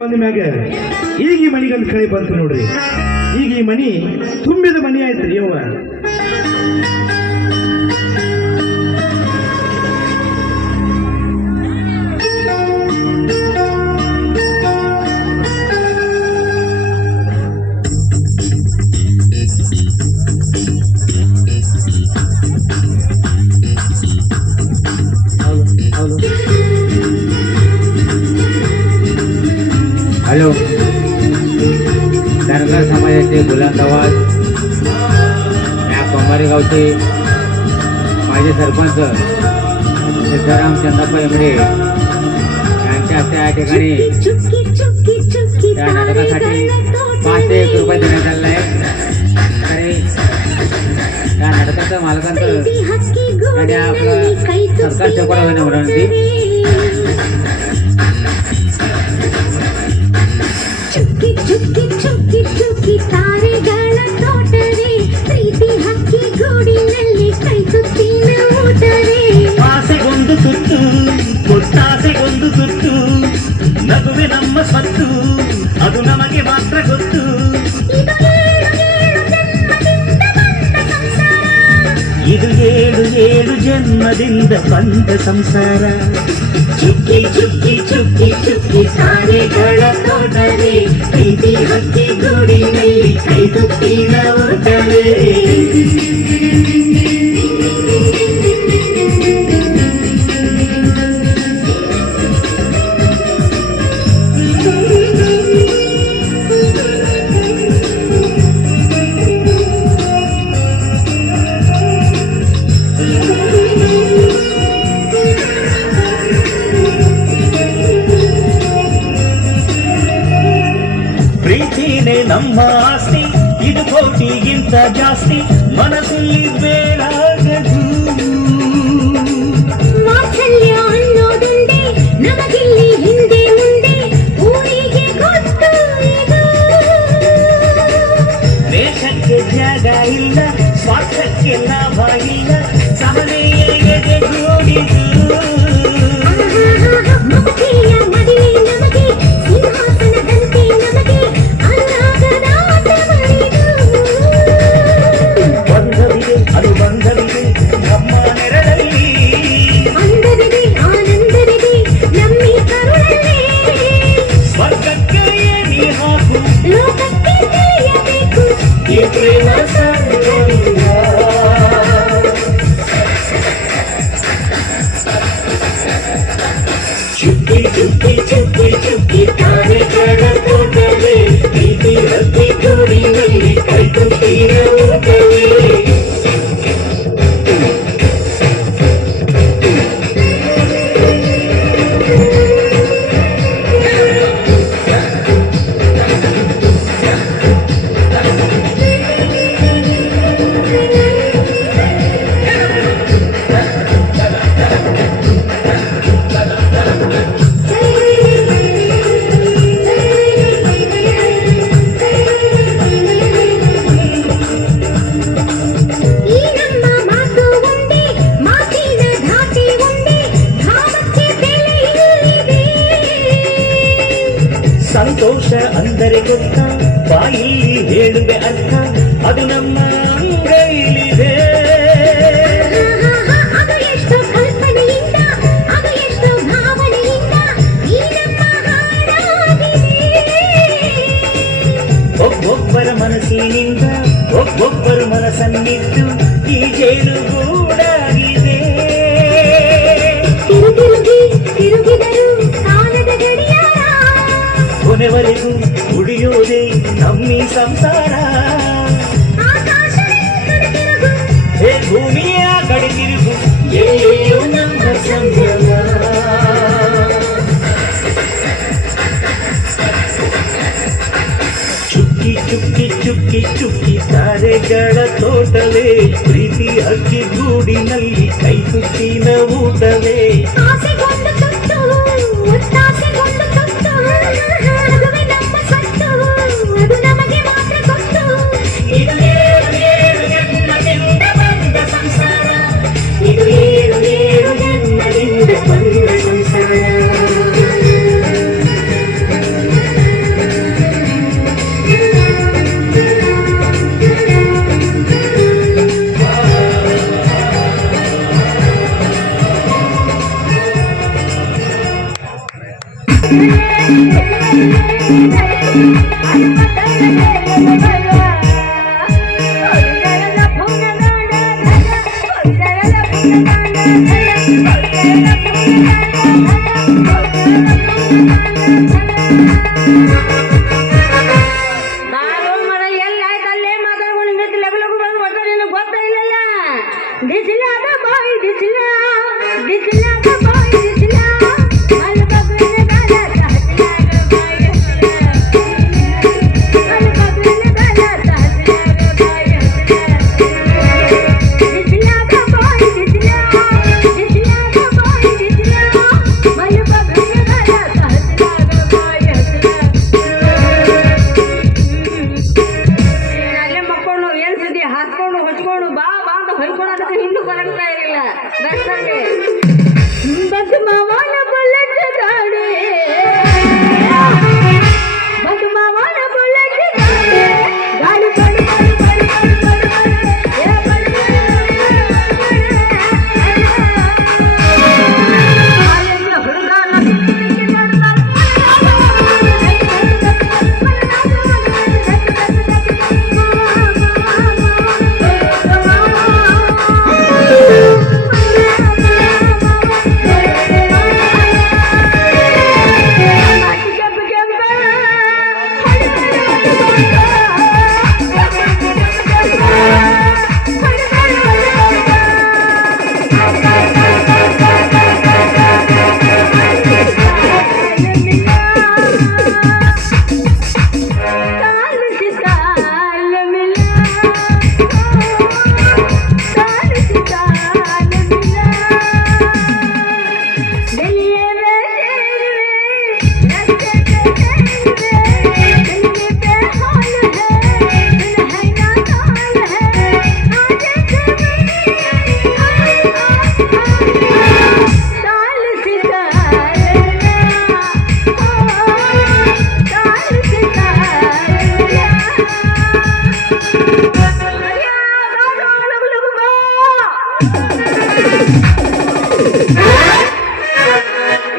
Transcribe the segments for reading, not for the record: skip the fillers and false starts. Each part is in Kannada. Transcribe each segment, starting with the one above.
ಮ್ಯಾಗ ಈಗ ಈ ಮನಿಗಂತ ಕಳಿ ಬಂತು ನೋಡ್ರಿ. ಈಗ ಈ ಮನಿ ತುಂಬಿದ ಮನಿ ಆಯ್ತ್ರಿ ಯವ್ವ. हॅलो, धनगर समाजाचे बुलंद आवाज या कोमारी गावचे माझे सरपंच सिद्धाराम चंद्रप्पा एमडे यांच्या हस्ते या ठिकाणी त्या नाटकासाठी 500 रुपये देण्यात आलेला आहे. आणि त्या नाटकाचं मालकांचं आणि आपलं सरकार चौकडा विनंती. ಚುಕ್ಕಿ ಚುಕ್ಕಿ ಚುಕ್ಕಿ ಚುಕ್ಕಿ ತಾರೆಗಳ ತೋಟವೇ, ಪ್ರೀತಿ ಹಕ್ಕಿ ಗೂಡಿನಲ್ಲಿ ಕೈ ಸುತ್ತಿನ ಊಟವೇ. ಆಸೆಗೊಂದು ಸುತ್ತು, ಗೊತ್ತಾಸೆಗೊಂದು ಸುತ್ತು, ನಗುವೆ ನಮ್ಮ ಸ್ವತ್ತು, ಅದು ನಮಗೆ ಮಾತ್ರ ಗೊತ್ತು. ಇದು ಏಳು ಏಳು ಜನ್ಮದಿಂದ ಬಂದ ಸಂಸಾರ. ಚುಕ್ಕಿ ಚುಕ್ಕಿ ಚುಕ್ಕಿ ಚುಕ್ಕಿ ತಾರೆಗಳ ತೋಟವೇ, ಪ್ರೀತಿ ಹಕ್ಕಿ ಗೂಡಿನಲ್ಲಿ ಕೈ ತುತ್ತಿನ ಊಟವೇ. ಪ್ರೀತಿನೇ ನಮ್ಮ ಆಸ್ತಿ, ಇದು ಕೋಟಿಗಿಂತ ಜಾಸ್ತಿ, ಮನಸ್ಸಲ್ಲಿ ಬೇಡಾಗದು. ವಾತ್ಸಲ್ಯ ಅನ್ನೋದುಂಡೆ ನಮಗಿಲ್ಲಿ ಹಿಂದೆ ಮುಂದೆ, ಊರಿಗೆ ಗೊತ್ತು ಇದು. ದೇಶಕ್ಕೆ ಜಾಗ ಇಲ್ಲ, ಸ್ವಾರ್ಥಕ್ಕೆ ಲಾಭ ಇಲ್ಲ, ಸಹನೆಯ ಎದೆಗೂಡಿದು. ಮಮತೆಯ ಮದುವೆ ನಮಗೆ, ಸಿಂಹಾಸನದಂತೆ ನಮಗೆ ಅನ್ನಾಗದ ಆಟವಳಿದು. ಬಂಧವಿದೆ, ಅದು ಬಂಧವಿದೆ ನಮ್ಮ ನೆರಳಲ್ಲಿ, ಅಂದವಿದೆ ಆನಂದವಿದೆ ನಮ್ಮಿ ಕರುಳಲ್ಲಿ. ಸ್ವರ್ಗಕ್ಕೆ ಏಣಿ ಹಾಕು, ಲೋಕಕ್ಕೆ ತಿಳಿಯಬೇಕು ಈ ಪ್ರೇಮ ಸಂಗಮ. ಚುಕ್ಕಿ ಚುಕ್ಕಿ ಚುಕ್ಕಿ ಚುಕ್ಕಿ ತಾರೆಗಳ ತೋಟವೇ, ಪ್ರೀತಿ ಹಕ್ಕಿ ಗೂಡಿನಲ್ಲಿ ಕೈ ತುತ್ತಿನ ಊಟವೇ. ಈ ನಮ್ಮ ಮಾತು ಒಂದೇ, ಮಾತಿನ ಧಾಟಿ ಒಂದೇ, ಭಾವಕ್ಕೆ ಬೆಲೆ ಇಲ್ಲಿದೆ. ಸಂತೋಷ ಅಂದರೆ ಗೊತ್ತ, ಬಾಯಲ್ಲಿ ಹೇಳುವೆ ಅರ್ಥ, ಅದು ನಮ್ಮ ಅಂಗೈಲಿದೆ. ಅದು ಎಷ್ಟು ಕಲ್ಪನೆಯಿಂದ, ಅದು ಎಷ್ಟು ಭಾವನೆಯಿಂದ ಈ ನಮ್ಮ ಹಾಡಾಗಿದೆ. ಒಬ್ಬೊಬ್ಬರ ಮನಸ್ಸಿನಿಂದ ಒಬ್ಬೊಬ್ಬರು ಮನಸ್ಸನ್ನಿಟ್ಟು ಈ ಜೇನುಗೂಡಾಗಿದೆ. ತಿರುಗಿ ತಿರುಗಿದರು ಕಾಲದ ಗಡಿಯಾರ, ಕೊನೆವರೆಗೂ ಉಳಿಯೋದೇ ನಮ್ಮಿ ಸಂಸಾರ. ಆಕಾಶವೇ ಕಡೆ ತಿರುಗು, ಹೇ ಭೂಮಿಯ ಕಡೆ ತಿರುಗು, ಎಲ್ಲೆಯೂ ನಮ್ಮ ಸಂಭ್ರಮ. ಚುಕ್ಕಿ ಚುಕ್ಕಿ ಚುಕ್ಕಿ ಚುಕ್ಕಿ ತಾರೆಗಳ ತೋಟವೇ, ಪ್ರೀತಿ ಹಕ್ಕಿ ಗೂಡಿನಲ್ಲಿ ಕೈ ತುತ್ತಿನ ಊಟವೇ. ಆಸೆಗೊಂದು ತುತ್ತು, ಒತ್ತಾಸೆಗೊಂದು ತುತ್ತು, ನಗುವೆ ನಮ್ಮ ಸ್ವತ್ತು, ಅದು ನಮಗೆ ಮಾತ್ರ ಗೊತ್ತು. ಇದು ಏಳು ಏಳು ಜನ್ಮದಿಂದ ಬಂದ ಸಂಸಾರ, ಇದು ಏಳು ಏಳು ಜನ್ಮದಿಂದ ಬಂದ ಸಂಸಾರ. ಹಾಸ್ಕೊಂಡು ಹೊಚ್ಕೊಂಡು ಬಾ ಬಾ ಅಂತ ಹೊಯ್ಕೊಳ್ಳೋದಕ್ಕೆ ಇನ್ನೂ ಬರಕ್ತಾ ಇರಲಿಲ್ಲ ಬಸ್ ಮಾವನ ಬುಲೆಟ್ ಗಾಡಿ ಬಸ್ ಮಾವನ ಬುಲೆಟ್ ಗಾಡಿ ಗಾಡಿ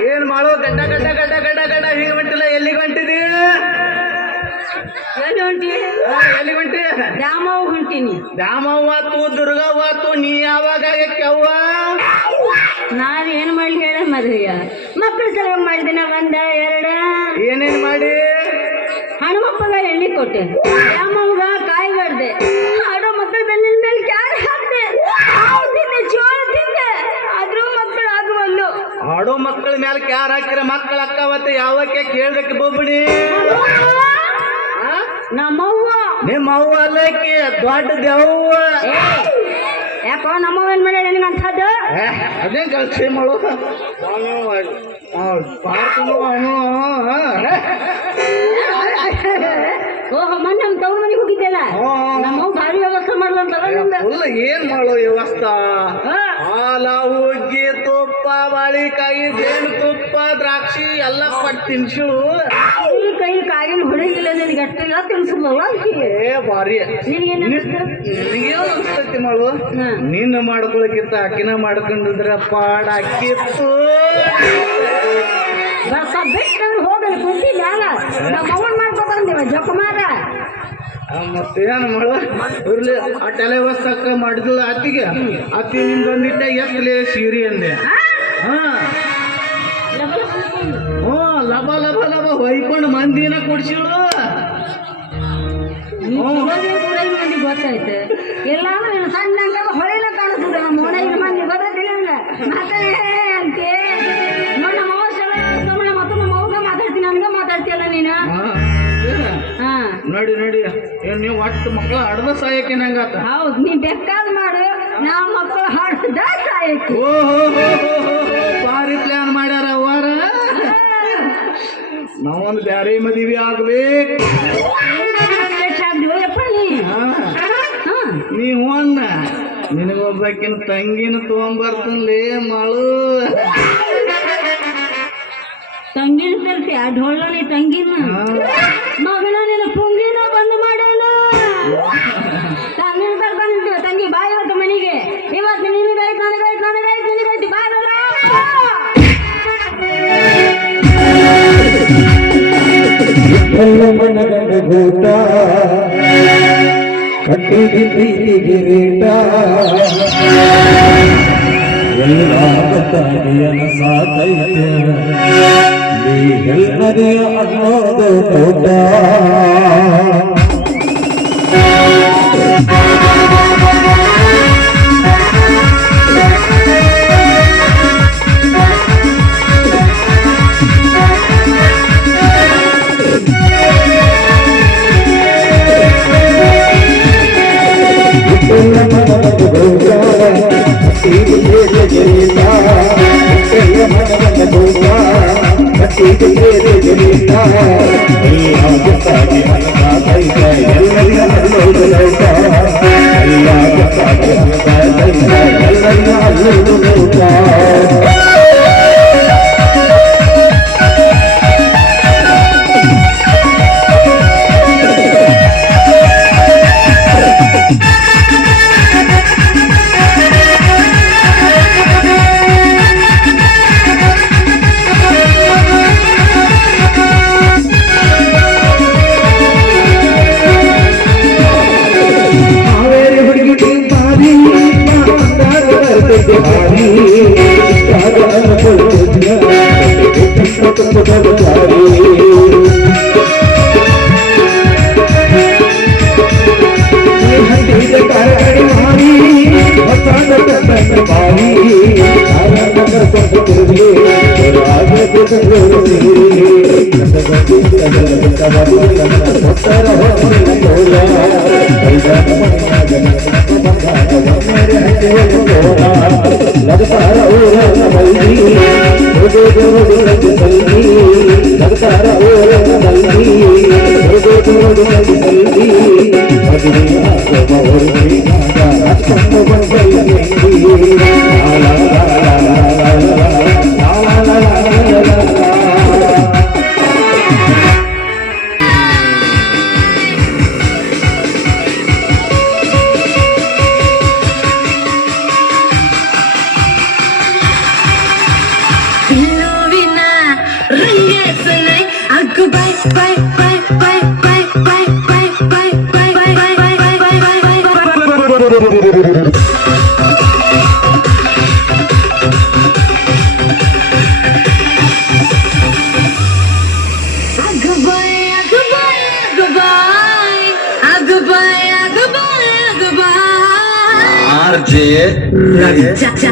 ಏನ್ ಮಾಡೋ ಗಡ್ಡ ಗಡ್ಡ ಗಡ್ಡ ಗಡ್ಡ ಗಡ್ಡ ಹಿಂಗ ಹೊಂಟಿಲ್ಲ ಎಲ್ಲಿಗೆ ಹೊಂಟಿದಿ ಎಲ್ಲಿ ಹೊಂಟಿ ಎಲ್ಲಿಗೆ ಹೊಂಟಿ ದ್ಯಾಮವ್ವ ಹೊಂಟೀನಿ ದ್ಯಾಮವ್ವ ತು ದುರ್ಗವ್ವ ತು ನೀ ಯಾವಾಗ ಕೆವ್ವ ನಾನು ಏನು ಮಾಡ್ಲಿ ಹೇಳ ಮದುವೆಯ ಮಕ್ಕಳು ಸಲುವಾಗಿ ಮಾಡಿದಿನ ಒಂದ ಎರಡ ಏನೇನ್ ಮಾಡಿ ಹನುಮಪ್ಪಗ ಎಣ್ಣೆ ಕೊಟ್ಟೆ ದ್ಯಾಮವ್ಗ ಕಾಯಿ ಬಡ್ದೆ ಆಡೋ ಮಕ್ಕಳ ಬೆನ್ನಿನ ಮೇಲೆ ಕ್ಯಾರೆ ಹಾಕ್ದೆ ತಿಂದೆ ಜೋಳ ತಿಂದೆ ಆದ್ರೂ ಮಕ್ಕಳು ಆಗುವಲ್ಲು ಆಡೋ ಮಕ್ಕಳ ಮೇಲೆ ಕ್ಯಾರ್ ಹಾಕಿರ ಮಕ್ಕಳ ಅಕ್ಕವತ್ತೆ ಯಾವಕ್ಕೆ ಕೇಳ್ಬೇಕು ಬೊಬ್ಬಡಿ ನಮ್ಮವ್ವ ನಿಮ್ಮ ಅವ್ವ ಅಲ್ಲಕ್ಕೆ ದೊಡ್ಡ ದೆವ್ವ ಯಾಕೋ ನಮ್ಮವ್ವ ಏನ್ ಮಾಡ್ಯಾಳ ನಿನಗಂಥದ್ದು ಅದೇ ಕಳ್ಸಿ ಮಾಡೋ ಓಹೋ ಮೊನ್ನೆ ನಮ್ಮ ತವ್ರ ಮನೆಗೆ ಹೋಗಿದ್ದೆಲ್ಲ ನಮ್ಮವ್ವ ಭಾರಿ ವ್ಯವಸ್ಥೆ ಮಾಡ್ಲಂತಲ್ಲ ನಿಮ್ದ ಫುಲ್ ಏನ್ ಮಾಡೋ ವ್ಯವಸ್ಥಾ ಹಾಲ ಹುಗ್ಗಿ ತುಪ್ಪ ಬಾಳಿಕಾಯಿ ಜೇನು ತುಪ್ಪ ದ್ರಾಕ್ಷಿ ಎಲ್ಲ ಕೊಟ್ಟು ತಿನ್ಸು ಈ ಕೈ ಕಾಯಿನ ಹೊಡೆಗಿಲ್ಲ ನಿನಗೆ ಅಷ್ಟೆಲ್ಲ ತಿನ್ಸಲ್ಲ ಏ ಭಾರಿ ನಿನಗೇನು ನಿನಗೇನು ಅನ್ಸ್ತೈತಿ ಮಾಡು ನೀನು ಮಾಡ್ಕೊಳಕ್ಕಿಂತ ಅಕ್ಕಿನ ಮಾಡ್ಕೊಂಡಿದ್ರ ಪಾಡಾಕಿತ್ತು ಬಿಟ್ಟು ಹೋಗಲಿ ಕುಂತಿಲ್ಲ ನಮ್ಮ ಅವ್ವನ್ ಮಾಡ್ಕೊಬಂದೇವ ಜೊಕಮಾರ ಮತ್ತೇನು ಮಾಡು ಇರ್ಲಿ ಆ ತಲೆ ವಸ್ತಕ್ಕ ಮಾಡಿದ್ಳು ಅತ್ತಿಗೆ ಅತ್ತಿ ನಿಮ್ದೊಂದಿಟ್ಟ ಎತ್ತಲೆ ಸೀರೆ ಅಂದೆ ಹಾ ಹ್ಞೂ ಲಬ ಲಬ ಲಬ ಹೊಯ್ಕೊಂಡು ಮಂದಿನ ಕೊಡ್ಸಿಳು ಮಂದಿ ಗೊತ್ತಾಯ್ತು ಎಲ್ಲಾನು ನೀನು ಸಣ್ಣ ಹೊಳೆನ ಕಾಣಿಸ್ತದೆ ನಮ್ಮ ಓಣ ಐದು ಮಂದಿ ಗೊತ್ತಿಲ್ಲ ಮಾತಾಡೇ ಅಂತೆ ನೋಡಿ ನಮ್ಮ ಅವಶ್ಯ ಮತ್ತು ನಮ್ಮ ಅವ್ಗ ಮಾತಾಡ್ತೀನಿ ನನ್ಗ ಮಾತಾಡ್ತೀಯಲ್ಲ ನೀನು ಹಾ ನೋಡಿ ನೋಡಿ ಏನ್ ನೀವು ಒಟ್ಟು ಮಕ್ಕಳ ಅಡ್ದ ಸಾಯಕ್ಕೆ ನಂಗಾತ ಹೌದು ನೀ ಬೇಕಾದ್ ಮಾಡು ನಾವು ಮಕ್ಕಳು ಹಾಡ್ದ ಸಾಯಕ್ಕೆ ಓಹೋ ಭಾರಿ ಪ್ಲಾನ್ ಮಾಡ್ಯಾರ ಅವರ ನಾವೊಂದು ಬ್ಯಾರೆ ಮದುವೆ ಆಗ್ಬೇಕು ನೀವು ಅನ್ನ ನಿನಗೊಬ್ಬಕಿನ ತಂಗಿನ ತಗೊಂಬರ್ತನ್ಲೇ ಮಾಳು ತಂಗಿನ ತರ್ತಿ ಆ ಢೋಳನಿ ತಂಗಿನ ಮಗಳ ನಿನ್ನ ಪುಂಗಿನ ಬಂದು ಮಾಡೋಣ ತಂಗಿನ ಕರ್ಕೊಂಡಿರ್ತೀವಿ ತಂಗಿ ಬಾಯಿ ಇವತ್ತು ಮನೆಗೆ ಇವತ್ತು ನಿನಗಾಯ್ತು ನನಗಾಯ್ತು ನನಗಾಯ್ತು ನಿನಗಾಯ್ತು ಬಾಯ್ ಮನಗಂಡ ಗೂಟ ಕಟ್ಟಿಗೆ ಪ್ರೀತಿಗೆ ರೇಟ ಎಲ್ಲ ಗೊತ್ತಾಗಿಯನ ಸಾತೈತೆ ನೀ ಎಲ್ಲರಿಯ ಅನ್ನೋದು ತೋಟ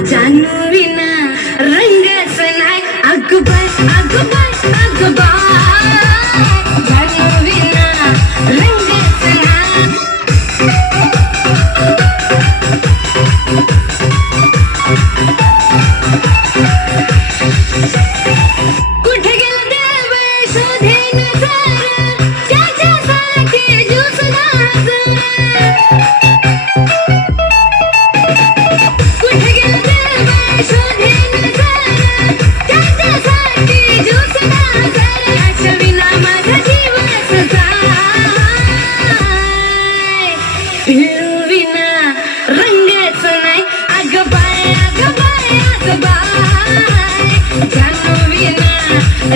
ಜಾನುವಿನ ರಂಗ ಸನಾಯ್ ಅಗ್ಬಾಯ್ ಅಗ್ಬಾಯ್ ಅಗ್ಬಾಯ್ ಜಾನುವಿನ ರಂಗ ಸನಾಯ್ कुठे गेला देव शोधे नजर त्याच्या सारखे ज्यूस नाजर कुठे गेला देव शोधे नजर त्याच्यासाठी ज्यूस नाजर याच्या विना माझा जीवच जाय पिल्लू विना रंगच नाही अगं बाय अगं बाय अगं बाय जानू विना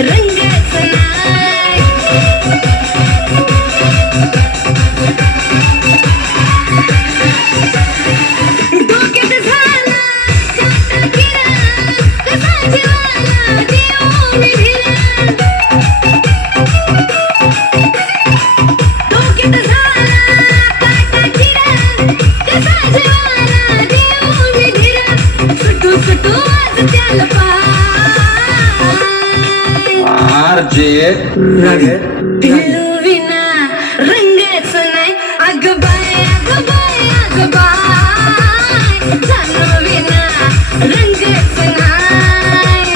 रंगच नाही डोक्यात झाला जास्त किडा कसा जीवाला देऊ मी ढिला डोक्यात झाला काटा किडा कसा जीवाला देऊ मी ढिला सुटू सुटू आज त्याला पाय पिल्लू विना रंगच नाही अगं बाय अगं बाय अगं बाय जानू विना रंगच नाही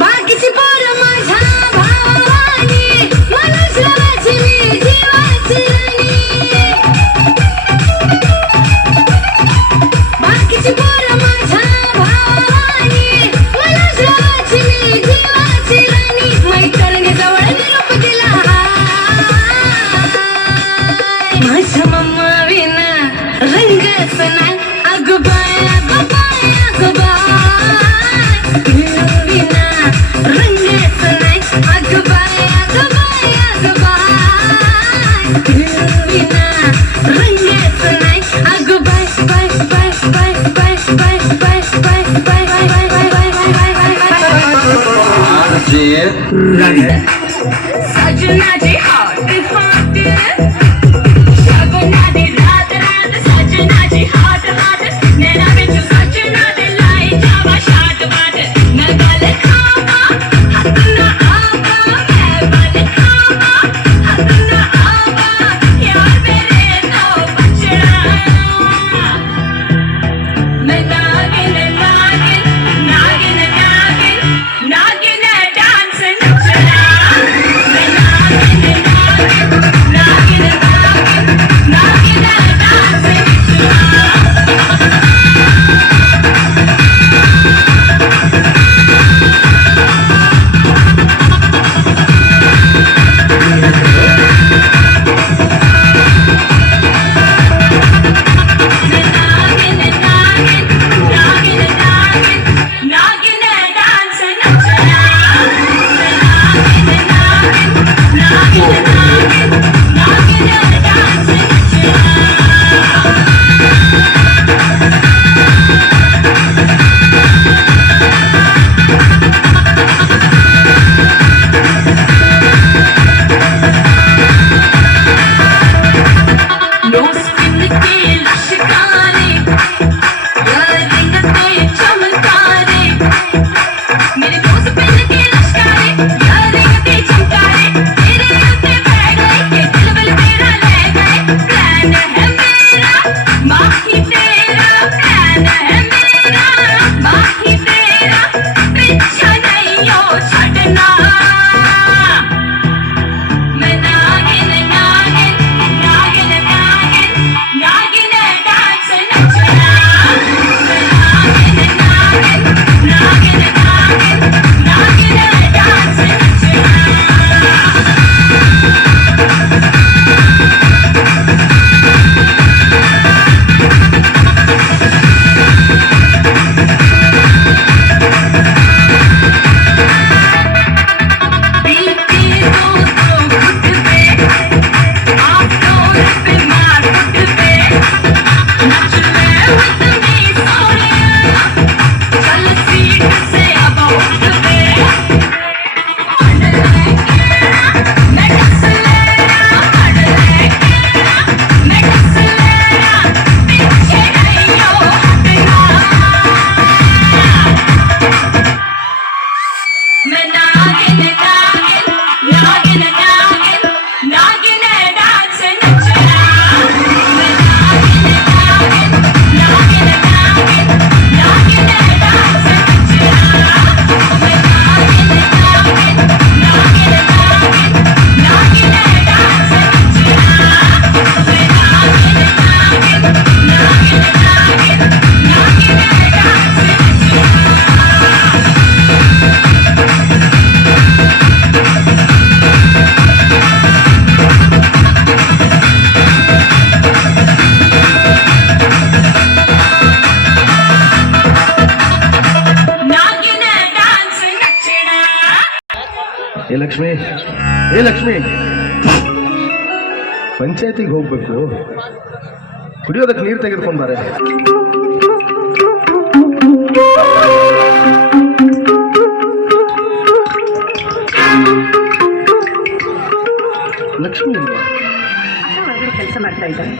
बाकीची पोरं माझ्या भावानी मनुष्याची मी जीवाची राणी बाकीची पोरं माझ्या भावानी सजना जी हाथ हाथ सगना दे रात रात सजना जी हाथ हाथ नैना बिच सजना दे लाई जावा शाट बाट मैं गल खावा हथ ना आवा मैं गल खावा हथ ना आवा यार मेरे तो बचड़ा मैं नागिन नागिन नागिन नागिन नागिन डांस नचना मैं नागिन नागिन नागिन नागिन नागिन डांस नचना नागिन नागिन नागिन नागिन नागिन डांस नचना नागिन नागिन नागिन नागिन नागिन डांस नचना नो स्किन के लश्कारे यारिंग ते चमकारे मेरे दोस्त पिन के लश्कारे यारिंग ते चमकारे तेरे उत्ते बैठ गए के दिल विल मेरा ले गए प्लान है मेरा बाकी तेरा प्लान है मेरा बाकी तेरा पीछा नहीं हो छड़ना मैं नागिन नागिन नागिन नागिन नागिन डांस नचना मैं नागिन नागिन नागिन नागिन नागिन डांस नचना बीती दो घुट पे आप डोर पे मार घुट पे नच ले with me सोनिया चल सीट से अब उठ पे पढ़ लेके मैं डस लेना पढ़ लेके मैं डस लेना पीछे नहीं हो हटना मैं नागिन नागिन नागिन नागिन नागिन डांस नचना मैं नागिन नागिन नागिन नागिन नागिन डांस नचना मैं नागिन नागिन नागिन नागिन नागिन डांस नचना मैं नागिन नागिन नागिन नागिन नागिन डांस नचना नागिन डांस नचना ಏ ಲಕ್ಷ್ಮಿ ಪಂಚಾಯತಿಗೆ ಹೋಗ್ಬೇಕು, ಕುಡಿಯೋದಕ್ಕೆ ನೀರು ತೆಗೆದುಕೊಂಡು ಬಾರೆ. ಲಕ್ಷ್ಮಿ ಅಕ್ಕ ಹೊರಗಡೆ ಕೆಲಸ ಮಾಡ್ತಾ ಇದ್ದಾರೆ.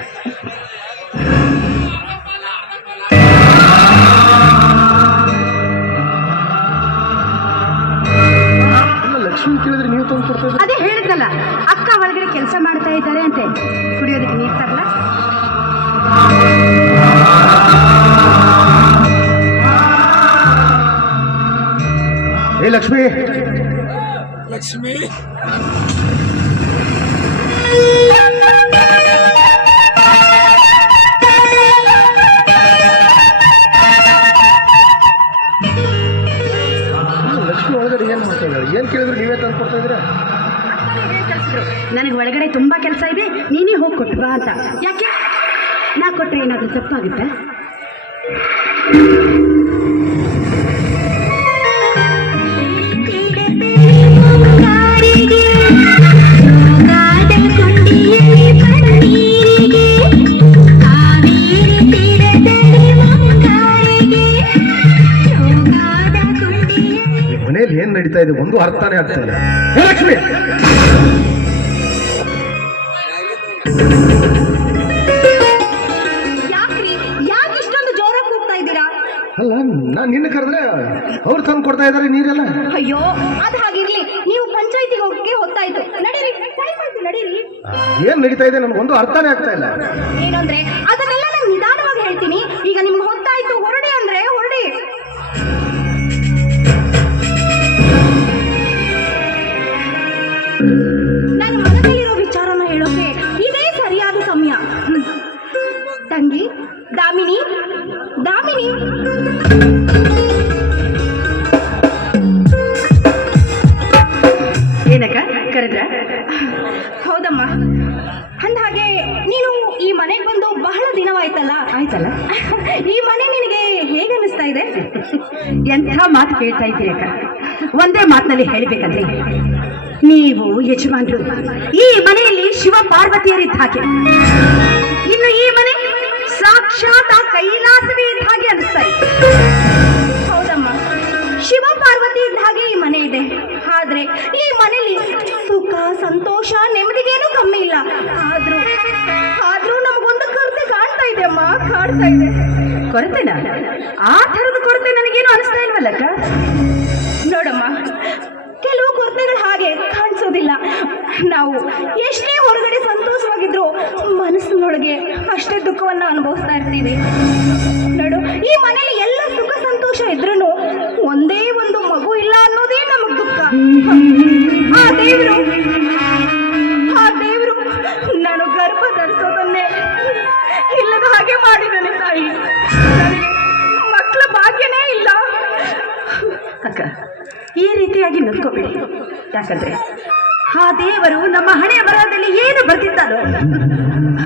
ಲಕ್ಷ್ಮಿ ಕೇಳಿದ್ರೆ ನೀವು ತಂದು ಕೊಡ್ತಾ ಇದ್ದೀರಾ? ಅದೇ ಹೇಳಿದ್ರಲ್ಲ, ಅಕ್ಕ ಒಳಗಡೆ ಕೆಲಸ ಮಾಡ್ತಾ ಇದ್ದಾರೆ ಅಂತೆ. ಕುಡಿಯೋದಕ್ಕೆ ನೀರು ತರಲ್ಲ? ಏ ಲಕ್ಷ್ಮಿ ಲಕ್ಷ್ಮಿ ಒಳಗಡೆ ಏನು ಮಾಡ್ತಾ ಇದ್ದಾರೆ? ಏನು ಕೇಳಿದ್ರು ನೀವೇ ತಂದು ಕೊಡ್ತಾ ಇದ್ದೀರಾ? ನನಗೆ ಒಳಗಡೆ ತುಂಬಾ ಕೆಲಸ ಇದೆ, ನೀನೇ ಹೋಗಿ ಕೊಟ್ಟು ಬಾ ಅಂತ. ಯಾಕೆ? ನಾ ಕೊಟ್ಟರೆ ಏನಾದರೂ ತಪ್ಪಾಗುತ್ತೆ? ಮನೇಲಿ ಏನ್ ನಡೀತಾ ಇದೆ ಒಂದು ಅರ್ಥನೇ ಆಗ್ತಾ ಇಲ್ಲ. ಹೇ ಲಕ್ಷ್ಮಿ, ಯಾಕ್ರಿ ಯಾಕೆ ಇಷ್ಟೊಂದು ಜೋರಾಗಿ ಕೂಗ್ತಾ ಇದ್ದೀರಾ? ಅಲ್ಲ ನಾನ್ ನಿನ್ನ ಕರೆದ್ರೆ ಅವ್ರು ತಂದು ಕೊಡ್ತಾ ಇದಾರೆ ನೀರೆಲ್ಲ. ಅಯ್ಯೋ ಅದು ಹಾಗಿರ್ಲಿ, ನೀವು ಪಂಚಾಯತಿಗೆ ಹೋಗಕ್ಕೆ ಹೊತ್ತಾಯ್ತು. ನಡೀರಿ, ಟೈಮ್ ಆಯ್ತು, ನಡೀರಿ. ಏನ್ ನಡೀತಾ ಇದೆ ನನ್ಗೊಂದು ಅರ್ಥನೇ ಆಗ್ತಾ ಇಲ್ಲ. ಏನಂದ್ರೆ ಅದನ್ನೆಲ್ಲ ನಾನು ನಿಧಾನವಾಗಿ ಹೇಳ್ತೀನಿ. ಈಗ ನಿಮ್ಗೆ ಹೊತ್ತಾಯ್ತು, ಹೊರಡಿ ಅಂದ್ರೆ ಹೊರಡಿ. ನನ್ನ ಮನದಲ್ಲಿರೋ ವಿಚಾರನ ಹೇಳೋಕೆ ಇದೇ ಸರಿಯಾದ ಸಮಯ. ತಂಗಿ ದಾಮಿನಿ, ದಾಮಿನಿ, ಏನಕ್ಕ ಕರೆದ್ರ? ಹೌದಮ್ಮ. ಅಂದಹಾಗೆ ನೀನು ಈ ಮನೆಗೆ ಬಂದು ಬಹಳ ದಿನವಾಯ್ತಲ್ಲ? ಆಯ್ತಲ್ಲ, ಈ ಮನೆ ನಿನಗೆ ಹೇಗೆ ಅನಿಸ್ತಾ ಇದೆ? ಎಂಥ ಮಾತು ಕೇಳ್ತಾ ಇದ್ದೀರಿ ಅಕ್ಕ. ಒಂದೇ ಮಾತಿನಲ್ಲಿ ಹೇಳ್ಬೇಕಂದ್ರೆ, ನೀವು ಯಜಮಾನ್ರು ಈ ಮನೆಯಲ್ಲಿ ಶಿವ ಪಾರ್ವತಿಯರಿದ್ದ ಹಾಗೆ, ಇನ್ನು ಈ ಮನೆ ಸಾಕ್ಷಾತ್ ಆ ಕೈಲಾಸವೇ ಇದ್ದ ಹಾಗೆ ಅನಿಸ್ತಾ ಇದೆ. ಹೌದಮ್ಮ, ಶಿವ ಪಾರ್ವತಿ ಇದ್ದ ಹಾಗೆ ಈ ಮನೆ ಇದೆ. ಆದ್ರೆ ಈ ಮನೆಯಲ್ಲಿ ಸುಖ, ಸಂತೋಷ, ನೆಮ್ಮದಿಗೇನು ಕಮ್ಮಿ ಇಲ್ಲ. ಆದ್ರೂ ನಮಗೊಂದು ಕೊರತೆ ಕಾಣ್ತಾ ಇದೆ ಅಮ್ಮ, ಕಾಡ್ತಾ ಇದೆ. ಕೊರತೆನಾ? ಆ ಥರದ ಕೊರತೆ ನನಗೇನು ಅನಿಸ್ತಾ ಇಲ್ವಲ್ಲಕ್ಕ. ನೋಡಮ್ಮ, ಕೆಲವು ಕೊರತೆಗಳು ಹಾಗೆ ಕಾಣಿಸೋದಿಲ್ಲ. ನಾವು ಎಷ್ಟೇ ಹೊರಗಡೆ ಸಂತೋಷವಾಗಿದ್ರು ಮನಸ್ಸಿನೊಳಗೆ ಅಷ್ಟೇ ದುಃಖವನ್ನ ಅನುಭವಿಸ್ತಾ ಇರ್ತೀವಿ. ನೋಡು, ಈ ಮನೇಲಿ ಎಲ್ಲ ಸುಖ ಸಂತೋಷ ಇದ್ರೂ ಒಂದೇ ಒಂದು ಮಗು ಇಲ್ಲ ಅನ್ನೋದೇ ನಮಗ್ ದುಃಖ. ಆ ದೇವರು ನಾನು ಗರ್ಭ ಧರಿಸೋದನ್ನೇ ಇಲ್ಲದ ಹಾಗೆ ಮಾಡಿದ್ದಾನೆ ತಾಯಿ. ನನಗೆ ಮಕ್ಕಳ ಭಾಗ್ಯನೇ ಇಲ್ಲ. ಅಕ್ಕ, ಈ ರೀತಿಯಾಗಿ ನಡ್ಕೋಬೇಡಿ. ಯಾಕಂದ್ರೆ ಆ ದೇವರು ನಮ್ಮ ಹಣೆ ಬರಹದಲ್ಲಿ ಏನು ಬರ್ತಿದ್ದಾರೋ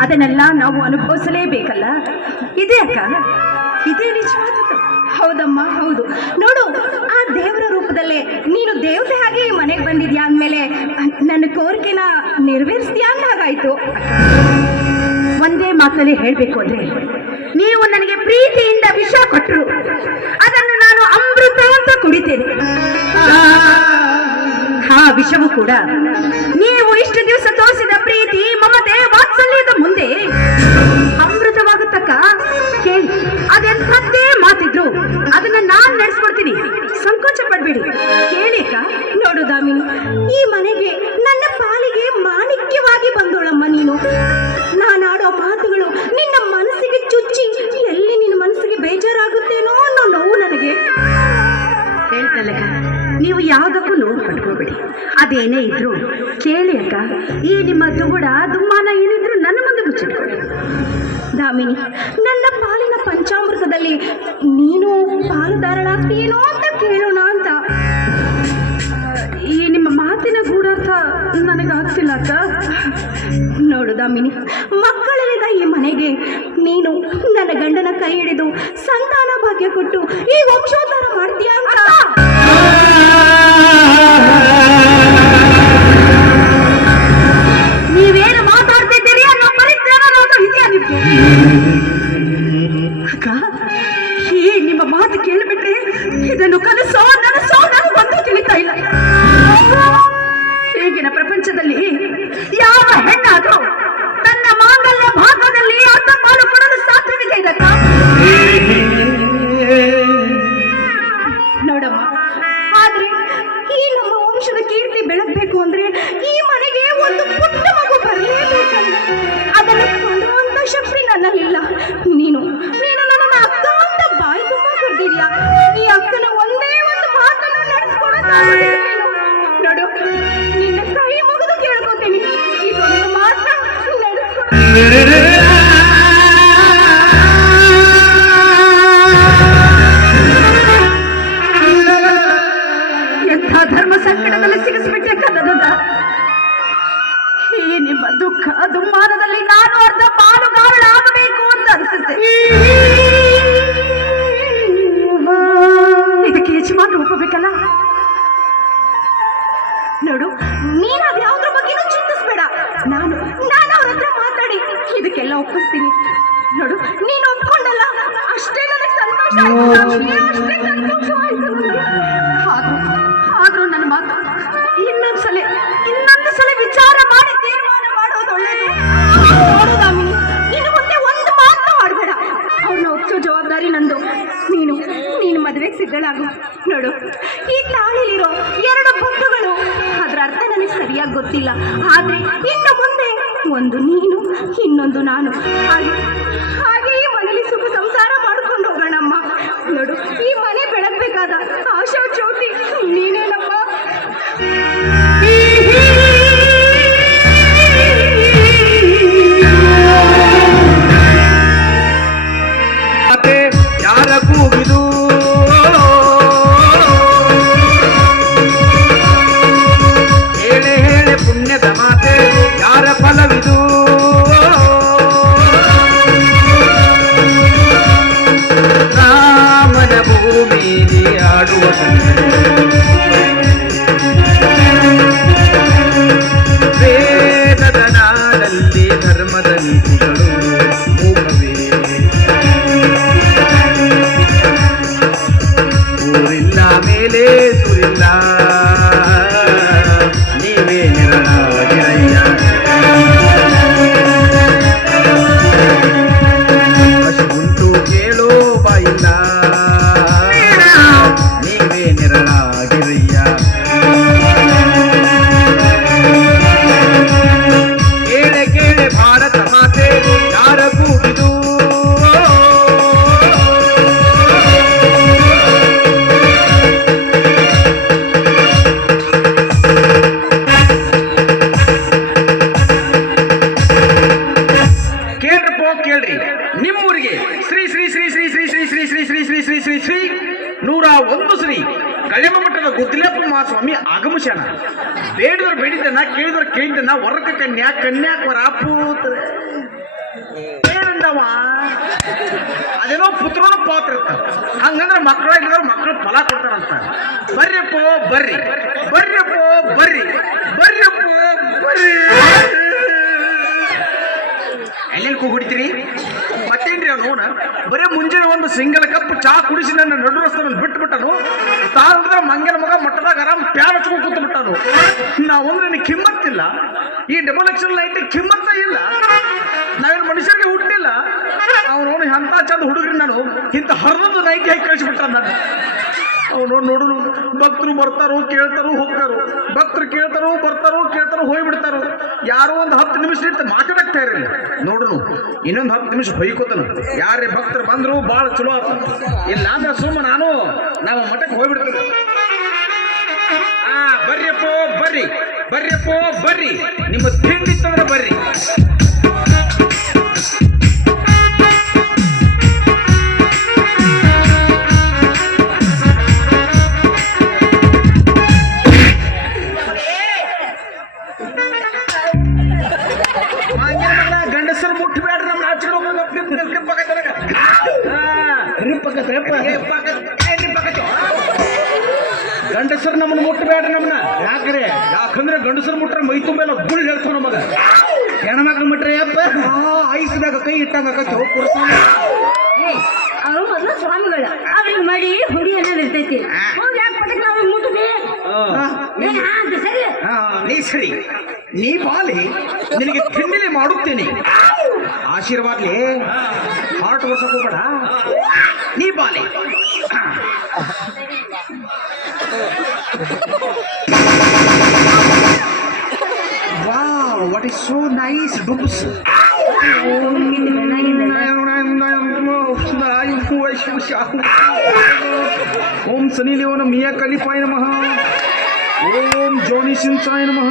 ಅದನ್ನೆಲ್ಲ ನಾವು ಅನುಭವಿಸಲೇಬೇಕಲ್ಲ. ಇದೇ ಅಕ್ಕ, ಇದೇ ನಿಜವಾದದ್ದು. ಹೌದಮ್ಮ, ಹೌದು. ನೋಡು, ಆ ದೇವರ ರೂಪದಲ್ಲೇ ನೀನು ದೇವತೆ ಹಾಗೆ ಈ ಮನೆಗೆ ಬಂದಿದ್ಯಾ ಅಂದಮೇಲೆ ನನ್ನ ಕೋರಿಕೆನ ನೆರವೇರಿಸ್ತೀಯಾ ಅಂತ ಹಾಗಾಯ್ತು. ಒಂದೇ ಮಾತಿನಲ್ಲಿ ಹೇಳಬೇಕು ಅಂದ್ರೆ, ನೀವು ನನಗೆ ಪ್ರೀತಿಯಿಂದ ವಿಷ ಕೊಟ್ಟರು ಅದನ್ನು ನಾನು ಅಮೃತ ಅಂತ ಕುಡಿತೇನೆ. ಆ ವಿಷವು ಕೂಡ ನೀವು ಇಷ್ಟು ದಿವಸ ತೋರಿಸಿದ ಪ್ರೀತಿ, ಮಮತೆ, ವಾತ್ಸಲ್ಯದ ಮುಂದೆ ಅಮೃತವಾಗುತ್ತಕ್ಕ. ಕೇಳಿ, ಅದೆಂಥದ್ದೇ ಮಾತಿದ್ರು ಅದನ್ನ ನಾನ್ ನಡೆಸ್ಕೊಡ್ತೀನಿ, ಸಂಕೋಚ ಪಡ್ಬೇಡಿ. ಕೇಳಿ ಅಕ್ಕ. ನೋಡು ದಾಮಿನಿ, ಈ ಮನೆಗೆ ನನ್ನ ಪಾಲಿಗೆ ಮಾಣಿಕ್ಯವಾಗಿ ಬಂದೋಳಮ್ಮ ನೀನು. ನಾನಾಡೋ ಮಾತುಗಳು ನಿನ್ನ ಮನಸ್ಸಿಗೆ ಚುಚ್ಚಿ ಎಲ್ಲಿ ನಿನ್ನ ಮನಸ್ಸಿಗೆ ಬೇಜಾರಾಗುತ್ತೇನೋ ಅನ್ನೋ ನೋವು ನನಗೆ. ಹೇಳ್ತಲ್ಲಕ್ಕ, ನೀವು ಯಾವುದಕ್ಕೂ ನೋವು ಪಟ್ಕೋಬೇಡಿ. ಅದೇನೇ ಇದ್ರು ಕೇಳಿ ಅಕ್ಕ. ಈ ನಿಮ್ಮ ದುಗುಡ ದುಮ್ಮಾನ ಏನಿದ್ರು ನನ್ನ ಮುಂದೆ ಮುಚ್ಚಿಟ್ಕೊಳ್ಳಿ. ದಾಮಿನಿ, ನನ್ನ ಪಾಲಿನ ಪಂಚಾಮೃತದಲ್ಲಿ ನೀನು ಪಾಲುದಾರಳಾಗ್ತೀಯೇನೋ ಅಂತ ಕೇಳೋಣ ಅಂತ. ಈ ನಿಮ್ಮ ಮಾತಿನ ಗೂಢಾರ್ಥ ನನಗಾಗ್ತಿಲ್ಲ ಅಕ್ಕ. ನೋಡು ದಾಮಿನಿ, ಮಕ್ಕಳಿಲ್ಲದ ಈ ಮನೆಗೆ ನೀನು ನನ್ನ ಗಂಡನ ಕೈ ಹಿಡಿದು ಸಂತಾನ ಭಾಗ್ಯ ಕೊಟ್ಟು ಈ ವಂಶೋದ್ಧಾರ ಮಾಡ್ತೀಯ ಅಂತ. ನೀವೇನು ಮಾತಾಡ್ತಿದ್ದೀರಿ ಅನ್ನೋ ಪರಿಜ್ಞಾನ ಇದೆಯಾ ನಿಮ್ಗೆ? ಅಕ್ಕ, ಈ ನಿಮ್ಮ ಮಾತು ಕೇಳಿಬಿಟ್ರೆ ಇದನ್ನು ಕನಸೋ ನನಸೋ ನನಗೊಂದು ತಿಳಿತಾ ಇಲ್ಲ. ಈಗಿನ ಪ್ರಪಂಚದಲ್ಲಿ ಯಾವ ಹೆಣ್ಣಾದ್ರೂ ತನ್ನ ಮಾಂಗಲ್ಯ ಭಾಗದಲ್ಲಿ ಅರ್ಧ ಪಾಲು ಕೊಡಲು ಸಾಧ್ಯವಿದೆ ಇದಕ್ಕ. ನೋಡಮ್ಮ, ಆದ್ರೆ ಈ ನಮ್ಮ ವಂಶದ ಕೀರ್ತಿ ಬೆಳಗ್ಬೇಕು ಅಂದ್ರೆ ಈ ಮನೆಗೆ ಒಂದು ಪುಟ್ಟ ಮಗು ಬರಲೇಬೇಕಲ್ಲ. ಅದನ್ನು ಕೊಳ್ಳುವಂತ ಶಕ್ತಿ ನನ್ನಲ್ಲಿಲ್ಲ. ನೀನು ನನ್ನನ್ನು ಅಕ್ಕ ಅಂತ ಬಾಯಿ ತುಂಬಾ ಕರೆದಿದ್ಯಾ. ಈ ಅಕ್ಕನ ಒಂದೇ ಒಂದು ಮಾತನ್ನು ನಡೆಸ್ಕೊಡೋದು. ನೋಡು, ನಿನ್ನ ಕೈ ಮುಗಿದು ಕೇಳ್ಕೊತೀನಿ, ಇದೊಂದು ಮಾತ್ರ ನಡೆಸ್ಕೊಡ. ಎಂಥ ಧರ್ಮ ಸಂಕಟದಲ್ಲಿ ಸಿಗಿಸ್ಬಿಟ್ಟೆ ಕನ್ನಡದ. ಈ ನಿಮ್ಮ ದುಃಖ ದುಮ್ಮಾನದಲ್ಲಿ ನಾನು ಅರ್ಧ ಪಾಲುಗಾರಳಾಗಬೇಕು ಅಂತ ಅನಿಸುತ್ತೆ. ಇದಕ್ಕೆ ಯಜಮಾನ ಒಪ್ಪಬೇಕಲ್ಲ. ನೋಡು, ನೀನು ಅದ್ಯಾವ್ದ್ರ ಬಗ್ಗೆನೂ ಚಿಂತಿಸ್ಬೇಡ. ನಾನು ಅವ್ರ ಹತ್ರ ಮಾತಾಡಿ ಇದಕ್ಕೆಲ್ಲ ಒಪ್ಪಿಸ್ತೀನಿ. ನೋಡು, ನೀನು ಒಪ್ಕೊಂಡಲ್ಲ ಅಷ್ಟೇ ನನಗೆ ಸಂತೋಷ ಆಯ್ತು. ಅಷ್ಟೇ ಸಂತೋಷ ಆಯ್ತು ನನಗೆ. ಮಗಳಾಗು. ನೋಡು, ಈ ತಾಳಿಲಿರೋ 2 ಬಂಧುಗಳು, ಅದರ ಅರ್ಥ ನನಗೆ ಸರಿಯಾಗಿ ಗೊತ್ತಿಲ್ಲ. ಆದ್ರೆ ಇನ್ನು ಮುಂದೆ ಒಂದು ನೀನು, ಇನ್ನೊಂದು ನಾನು. ಹಾಗೆ ಈ ಮನೇಲಿ ಸುಖ ಸಂಸಾರ ಮಾಡ್ಕೊಂಡು ಹೋಗೋಣಮ್ಮ. ನೋಡು, ಈ ಮನೆ ಬೆಳಗ್ಬೇಕಾದ ಆಶಾ ಜ್ಯೋತಿ ನೀನೇನಮ್ಮ. ಮತ್ತೆ ಯಾರ ಕೂಗಿದು ಹೇಳೆ ಹೇಳೆ ಪುಣ್ಯದ ಮಾತೆ ಯಾರ ಫಲವಿದು ರಾಮನ ಭೂಮಿಲಿ ಆಡುವ ವೇದದ ನಾಡಲ್ಲಿ ಧರ್ಮದ ನೀತಿಗಳು ಮೂಕವೇ ಊರಿಲ್ಲ ಮೇಲೆ ಸುರಿಲ್ಲ ನೀವೇ ನಿರಳಾಗಿರಯ್ಯ ಹಸಿಗುಂಟು ಕೇಳೋ ಬಾಯಿಲ್ಲ ನೀವೇ ನಿರಳಾಗಿರಯ್ಯ ಕೇಳೆ ಕೇಳೆ ಭಾರತ ಮಾತೆ ಯಾರ ಕೂಗಿದು ಕೇಳ್ರಿ ನಿಮ್ಮೂರಿಗೆ ಶ್ರೀ ಶ್ರೀ ಶ್ರೀ ಶ್ರೀ ಶ್ರೀ ಶ್ರೀ ಶ್ರೀ ಶ್ರೀ ಶ್ರೀ ಶ್ರೀ ಶ್ರೀ ಶ್ರೀ ಶ್ರೀ 101 ಶ್ರೀ ಕಳೆಮ ಮಠದ ಗುದ್ದಲಿಯಪ್ಪ ಮಹಾಸ್ವಾಮಿ ಆಗಮಶನ. ಬೇಡಿದವರು ಬೇಡಿದ್ದನ್ನ, ಕೇಳಿದವರು ಕೇಳಿದ್ದನ್ನ, ವರ್ಗ ಕನ್ಯಾ ಕನ್ಯಾಕುವರ ಪೂತ್ರ ಏನಂದವ ಅದೇನೋ ಪುತ್ರೋನ ಪಾತ್ರ ಇರ್ತಾರ. ಹಂಗಂದ್ರೆ ಮಕ್ಕಳಾಗಿರೋರು ಮಕ್ಕಳು ಫಲ ಕೊಡ್ತಾರಂತ. ಬರ್ರಿಯಪ್ಪೋ ಬರ್ರಿ, ಬರ್ರಿಯಪ್ಪೋ ಬರ್ರಿ, ಬರ್ರಿಯಪ್ಪೋ ಬರ್ರಿ. ಎಲ್ಲೆಲ್ಲಿ ಕೂಗುಡಿತೀರಿ ಮತ್ತೇನ್ರಿ ಅವನು ಬರೀ ಮುಂಜಾನೆ ಒಂದು ಸಿಂಗಲ್ ಕಪ್ ಚಾ ಕುಡಿಸಿ ನನ್ನ ನಡು ರಸ್ತೆಯಲ್ಲಿ ಬಿಟ್ಬಿಟ್ಟನು. ತಾಂದ್ರೆ ಮಂಗನ ಮಗ ಮಟ್ಟದಾಗ ಆರಾಮ್ ಪ್ಯಾನ್ ಹಚ್ಕೊಂಡು ಕೂತು ಬಿಟ್ಟನು. ನಾವಂದ್ರೆ ನಿನಗೆ ಕಿಮ್ಮತ್ತಿಲ್ಲ, ಈ ಡಬಲ್ ಎಕ್ಸೆಲ್ ಲೈಟ್ ಕಿಮ್ಮತ್ತ ಇಲ್ಲ. ನಾವೇನು ಮನುಷ್ಯರಿಗೆ ಹುಟ್ಟಿಲ್ಲ. ಅವನು ಎಂತ ಚಂದ ಹುಡುಗ್ರಿ ನಾನು ಇಂಥ ಹರಿದೊಂದು ನೈಟಿ ಹಾಕಿ ಕಳಿಸ್ಬಿಟ್ಟ ನಾನು. ಅವನು ನೋಡು, ಭಕ್ತರು ಬರ್ತಾರೋ ಕೇಳ್ತಾರೋ ಹೋಗ್ತಾರೋ, ಭಕ್ತರು ಕೇಳ್ತಾರೋ ಬರ್ತಾರೋ ಕೇಳ್ತಾರೋ ಹೋಗ್ಬಿಡ್ತಾರೋ. ಯಾರೋ ಒಂದು 10 ನಿಮಿಷ ನಿಂತು ಮಾತಾಡಕ್ತಾ ಇರಲಿಲ್ಲ. ನೋಡು, ಇನ್ನೊಂದು 10 ನಿಮಿಷ ಹೊಯ್ಕೋತಾನ. ಯಾರೇ ಭಕ್ತರು ಬಂದ್ರು ಭಾಳ ಚಲೋ ಆತ. ಇಲ್ಲ ಅಂದ್ರೆ ಸುಮ್ಮ ನಾವು ಮಠಕ್ಕೆ ಹೋಗ್ಬಿಡ್ತೇವೆ. ಬರ್ರಿಯಪ್ಪೋ ಬರ್ರಿ, ಬರ್ರಿಯಪ್ಪೋ ಬರ್ರಿ, ನಿಮ್ಮ ತಿಂಡಿ ತಂದ್ರೆ ಬರ್ರಿ. ಗಂಡಸರು ಮುಟ್ಟಬೇಡ್ರಿ, ನಮ್ಮ ಗಂಡಸರು ನಮ್ಮನ್ನು ಮುಟ್ಟಬೇಡ್ರಿ. ನಮ್ಮನ್ನ ಯಾಕಂದ್ರೆ ಗಂಡಸರು ಮುಟ್ರೆ ಮೈ ತುಂಬೆಲ್ಲ ಗುಳಿ ಹೇಳ್ತಾವ ನಮಗ. ಹೆಣ್ಮಕ್ಳು ಮುಟ್ರೆ ಅಪ್ಪ ಐಸ್ದಾಗ ಕೈ ಇಟ್ಟಂಗ ಅವರು ಮೊದಲು ಸ್ವಾಮಿಗಳು ಅವ್ರಿಗೆ ಮಾಡಿ ಹುಡಿ ಅನ್ನೋದು ಇರ್ತೈತಿ. ಹೋಗಿ ಯಾಕೆ ಪಟಕ್ಕೆ ಅವ್ರಿಗೆ ಮುಟ್ಟದೆ ಸರಿ. ನೀ ಸರಿ, ನೀ ಬಾಲಿ, ನಿನಗೆ ತಿಂಡಿಲಿ ಮಾಡುತ್ತೇನೆ. ಆಶೀರ್ವಾದ್ಲಿ ಹಾರ್ಟ್ ಬರ್ಸಕ್ ಹೋಗ್ಬೇಡ. ನೀ ಬಾಲಿ. Wow, what is so nice dubs. ಓಂ ಸನಿ ಲಿಯೋನ ಮಿಯಾ ಖಲೀಫಾಯ ನಮಃ. ಓಂ ಜೋನಿ ಸಿನ್ಸಾಯ ನಮಃ.